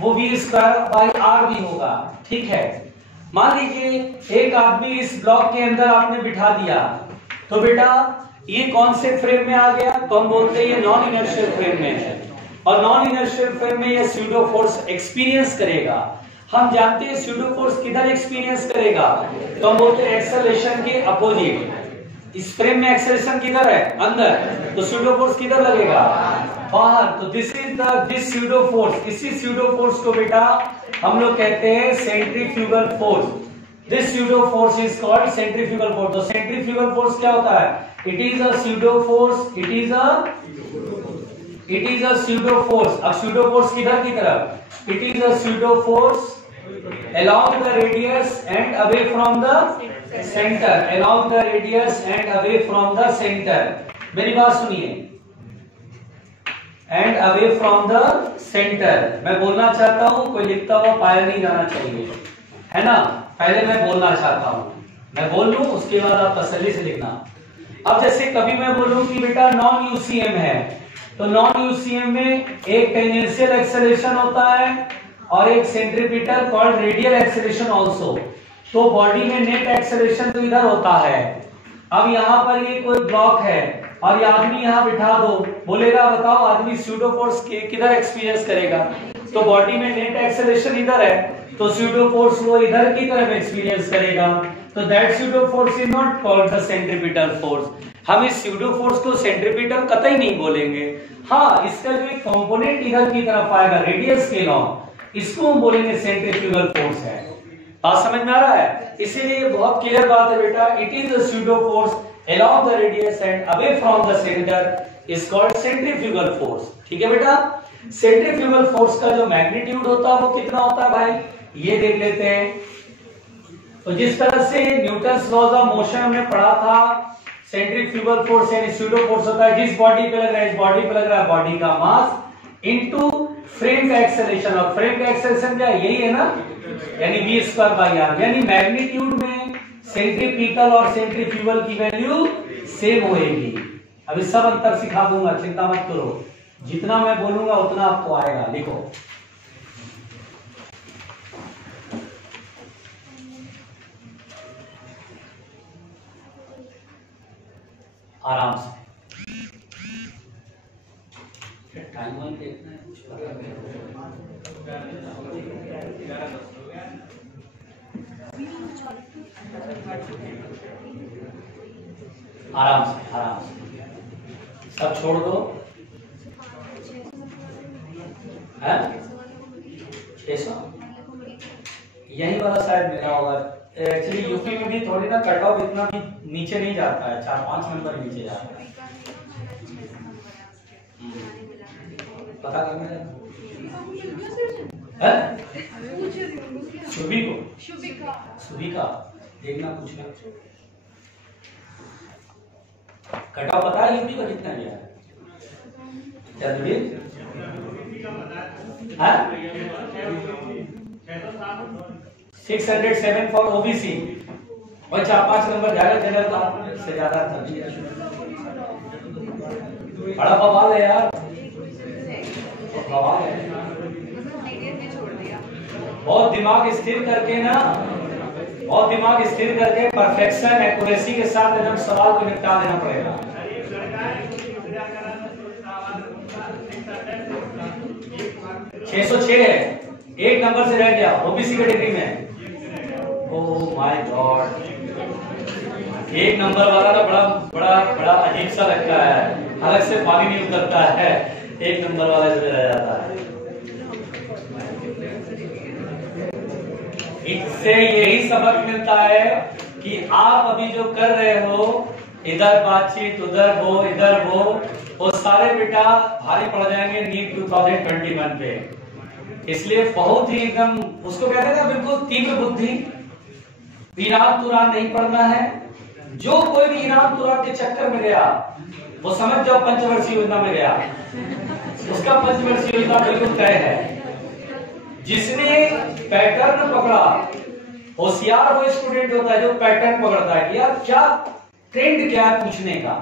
वो v²/r भी होगा, ठीक है। मान लीजिए एक आदमी इस ब्लॉक के अंदर आपने बिठा दिया, तो बेटा ये कौन से फ्रेम में आ गया? तो हम बोलते हैं ये नॉन इनर्शियल फ्रेम में है, और नॉन इनर्शियल फ्रेम में ये स्यूडो फोर्स एक्सपीरियंस करेगा। हम जानते हैं स्यूडो फोर्स किधर एक्सपीरियंस करेगा? तो हम बोलते हैं एक्सेलरेशन के अपोजिट। इस फ्रेम में एक्सेलरेशन किधर है? अंदर, तो स्यूडो फोर्स किधर लगेगा? बाहर। तो दिस स्यूडो फोर्स, इसी स्यूडो फोर्स को बेटा हम लोग कहते हैं centrifugal force. This pseudo force is called centrifugal force. तो सेंट्रीफ्यूगल फोर्स क्या होता है? It is a pseudo force, it is a pseudo force. अब स्यूडो फोर्स किधर की तरफ? It is a pseudo force along the radius and away from the center, along the radius and away from the center। मेरी बात सुनिए, and away from the center। मैं बोलना चाहता हूं, कोई लिखता हुआ पाया नहीं जाना चाहिए, है ना? पहले मैं बोलना चाहता हूं, मैं बोल लूं, उसके बाद आप तसल्ली से लिखना। अब जैसे कभी मैं बोलूं कि बेटा नॉन यूसीएम है, तो नॉन यूसीएम में एक टेंजेंशियल एक्सेलरेशन होता है और एक centripetal called radial acceleration also. तो बॉडी में नेट एक्सेलरेशन तो इधर होता है। अब यहाँ पर ये कोई ब्लॉक है और ये आदमी यहाँ बिठा दो, बोलेगा बताओ आदमी स्यूडो फोर्स किधर एक्सपीरियंस करेगा? तो बॉडी में नेट एक्सेलरेशन इधर है, तो स्यूडो फोर्स वो इधर की तरफ एक्सपीरियंस करेगा। तो that pseudo force is not called the centripetal force. हम इस स्यूडो फोर्स को सेंट्रीपिटल कतई नहीं बोलेंगे। हाँ, इसका जो एक कंपोनेंट इधर की तरफ आएगा रेडियस के लॉन्ग, इसको हम बोलेंगे सेंट्रीफ्यूगल फोर्स है। बात समझ में आ रहा है? इसीलिए ये बहुत क्लियर बात है बेटा, it is the pseudo force along the radius and away from the center is called centrifugal force। ठीक है बेटा? सेंट्रीफ्यूगल फोर्स का जो मैग्नीट्यूड होता है वो कितना होता है भाई, ये देख लेते हैं। तो जिस तरह से न्यूटन्स लॉज ऑफ मोशन हमने पढ़ा था, सेंट्रीफ्यूगल फोर्स यानी स्यूडो फोर्स होता है जिस बॉडी पे लग रहा है, इस बॉडी पे लग रहा है बॉडी का मास इनटू फ्रेम का एक्सेलरेशन। और फ्रेम का एक्सेलरेशन क्या है, यही है ना, यानी v²/r। यानी मैग्नीट्यूड में सेंट्रीपिटल और सेंट्रीफ्यूगल की वैल्यू सेम होएगी। अभी सब अंतर सिखा दूंगा, चिंता मत करो, जितना मैं बोलूंगा उतना आपको आएगा। लिखो आराम से, टाइमर देखना है कुछ आराम से सब छोड़ दो। है 600 यही वाला शायद मिला होगा। एक्चुअली यूपी में भी थोड़ी ना कट ऑफ इतना भी नीचे नहीं जाता है, 4-5 नंबर नीचे जाता है। पता करना है सुभिका देखना पूछना कट ऑफ पता है यूपी का कितना गया है? 607 फॉर ओबीसी और 4-5 नंबर ज्यादा जनरल से ज्यादा था। बड़ा बवाल है यार, बवाल है। बहुत दिमाग स्थिर करके ना, बहुत दिमाग स्थिर करके परफेक्शन एक्यूरेसी के साथ एकदम सवाल को निपटा देना पड़ेगा। 606 है, एक नंबर से रह गया ओबीसी कैटेगरी में। ओह माय गॉड, एक नंबर वाला ना बड़ा बड़ा बड़ा अजीब सा लगता है, अलग से पानी नहीं उतरता है, एक नंबर वाला जो रह जाता है। इससे यही सबक मिलता है कि आप अभी जो कर रहे हो, इधर बातचीत उधर वो सारे बेटा भारी पड़ जाएंगे नीट 2021 पे। इसलिए बहुत ही एकदम उसको कहते हैं ना, बिल्कुल तीव्र बुद्धि, ईरान तुरान नहीं पढ़ना है। जो कोई भी ईरान तुरान के चक्कर में गया वो समझ जाओ पंचवर्षीय योजना में गया, उसका पंचवर्षीय योजना बिल्कुल तय है। जिसने पैटर्न पकड़ा, होशियार वो स्टूडेंट होता है जो पैटर्न पकड़ता है कि यार क्या ट्रेंड क्या है पूछने का।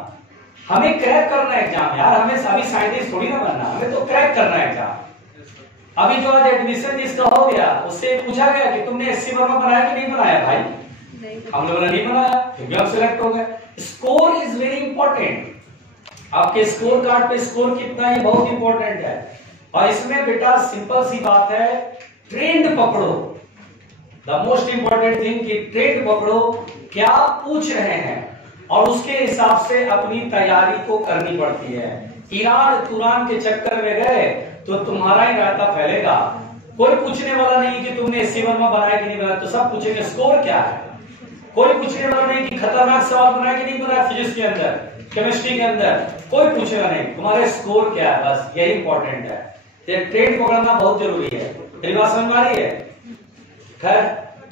हमें क्रैक करना है एग्जाम यार, हमें अभी साइंटिस्ट थोड़ी ना बनना, हमें तो क्रैक करना है एग्जाम। अभी जो आज एडमिशन जिसका हो गया उससे पूछा गया कि तुमने एससी वर्मा बनाया कि नहीं बनाया भाई, हम लोगों ने नहीं बनाया, फिर हम सिलेक्ट हो गए। स्कोर इज वेरी इंपॉर्टेंट, आपके स्कोर कार्ड पे स्कोर कितना है बहुत इंपॉर्टेंट है। और इसमें बेटा सिंपल सी बात है, ट्रेंड पकड़ो। द मोस्ट इंपॉर्टेंट थिंग कि ट्रेंड पकड़ो, क्या पूछ रहे हैं और उसके हिसाब से अपनी तैयारी को करनी पड़ती है। ईरान तुरान के चक्कर में गए तो तुम्हारा ही रायता फैलेगा। कोई पूछने वाला नहीं कि तुमने एससी वर्मा बनाया कि नहीं बनाया, तो सब पूछेंगे स्कोर क्या है। कोई पूछने वाला नहीं कि खतरनाक सवाल बनाया कि नहीं बनाया, फिजिक्स के अंदर केमिस्ट्री के अंदर कोई पूछेगा नहीं, तुम्हारे स्कोर क्या है, बस यही इंपॉर्टेंट है। ट्रेंड पकड़ना बहुत जरूरी है। मेरी बात समझ में आ रही है? खैर,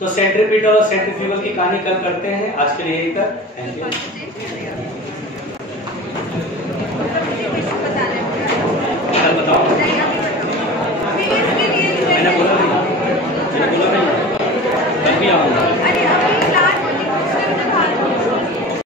तो सेंट्रीपिटल और सेंट्रीफ्यूगल की कहानी कल करते हैं, आज के लिए यही तक। Thank you. बताओ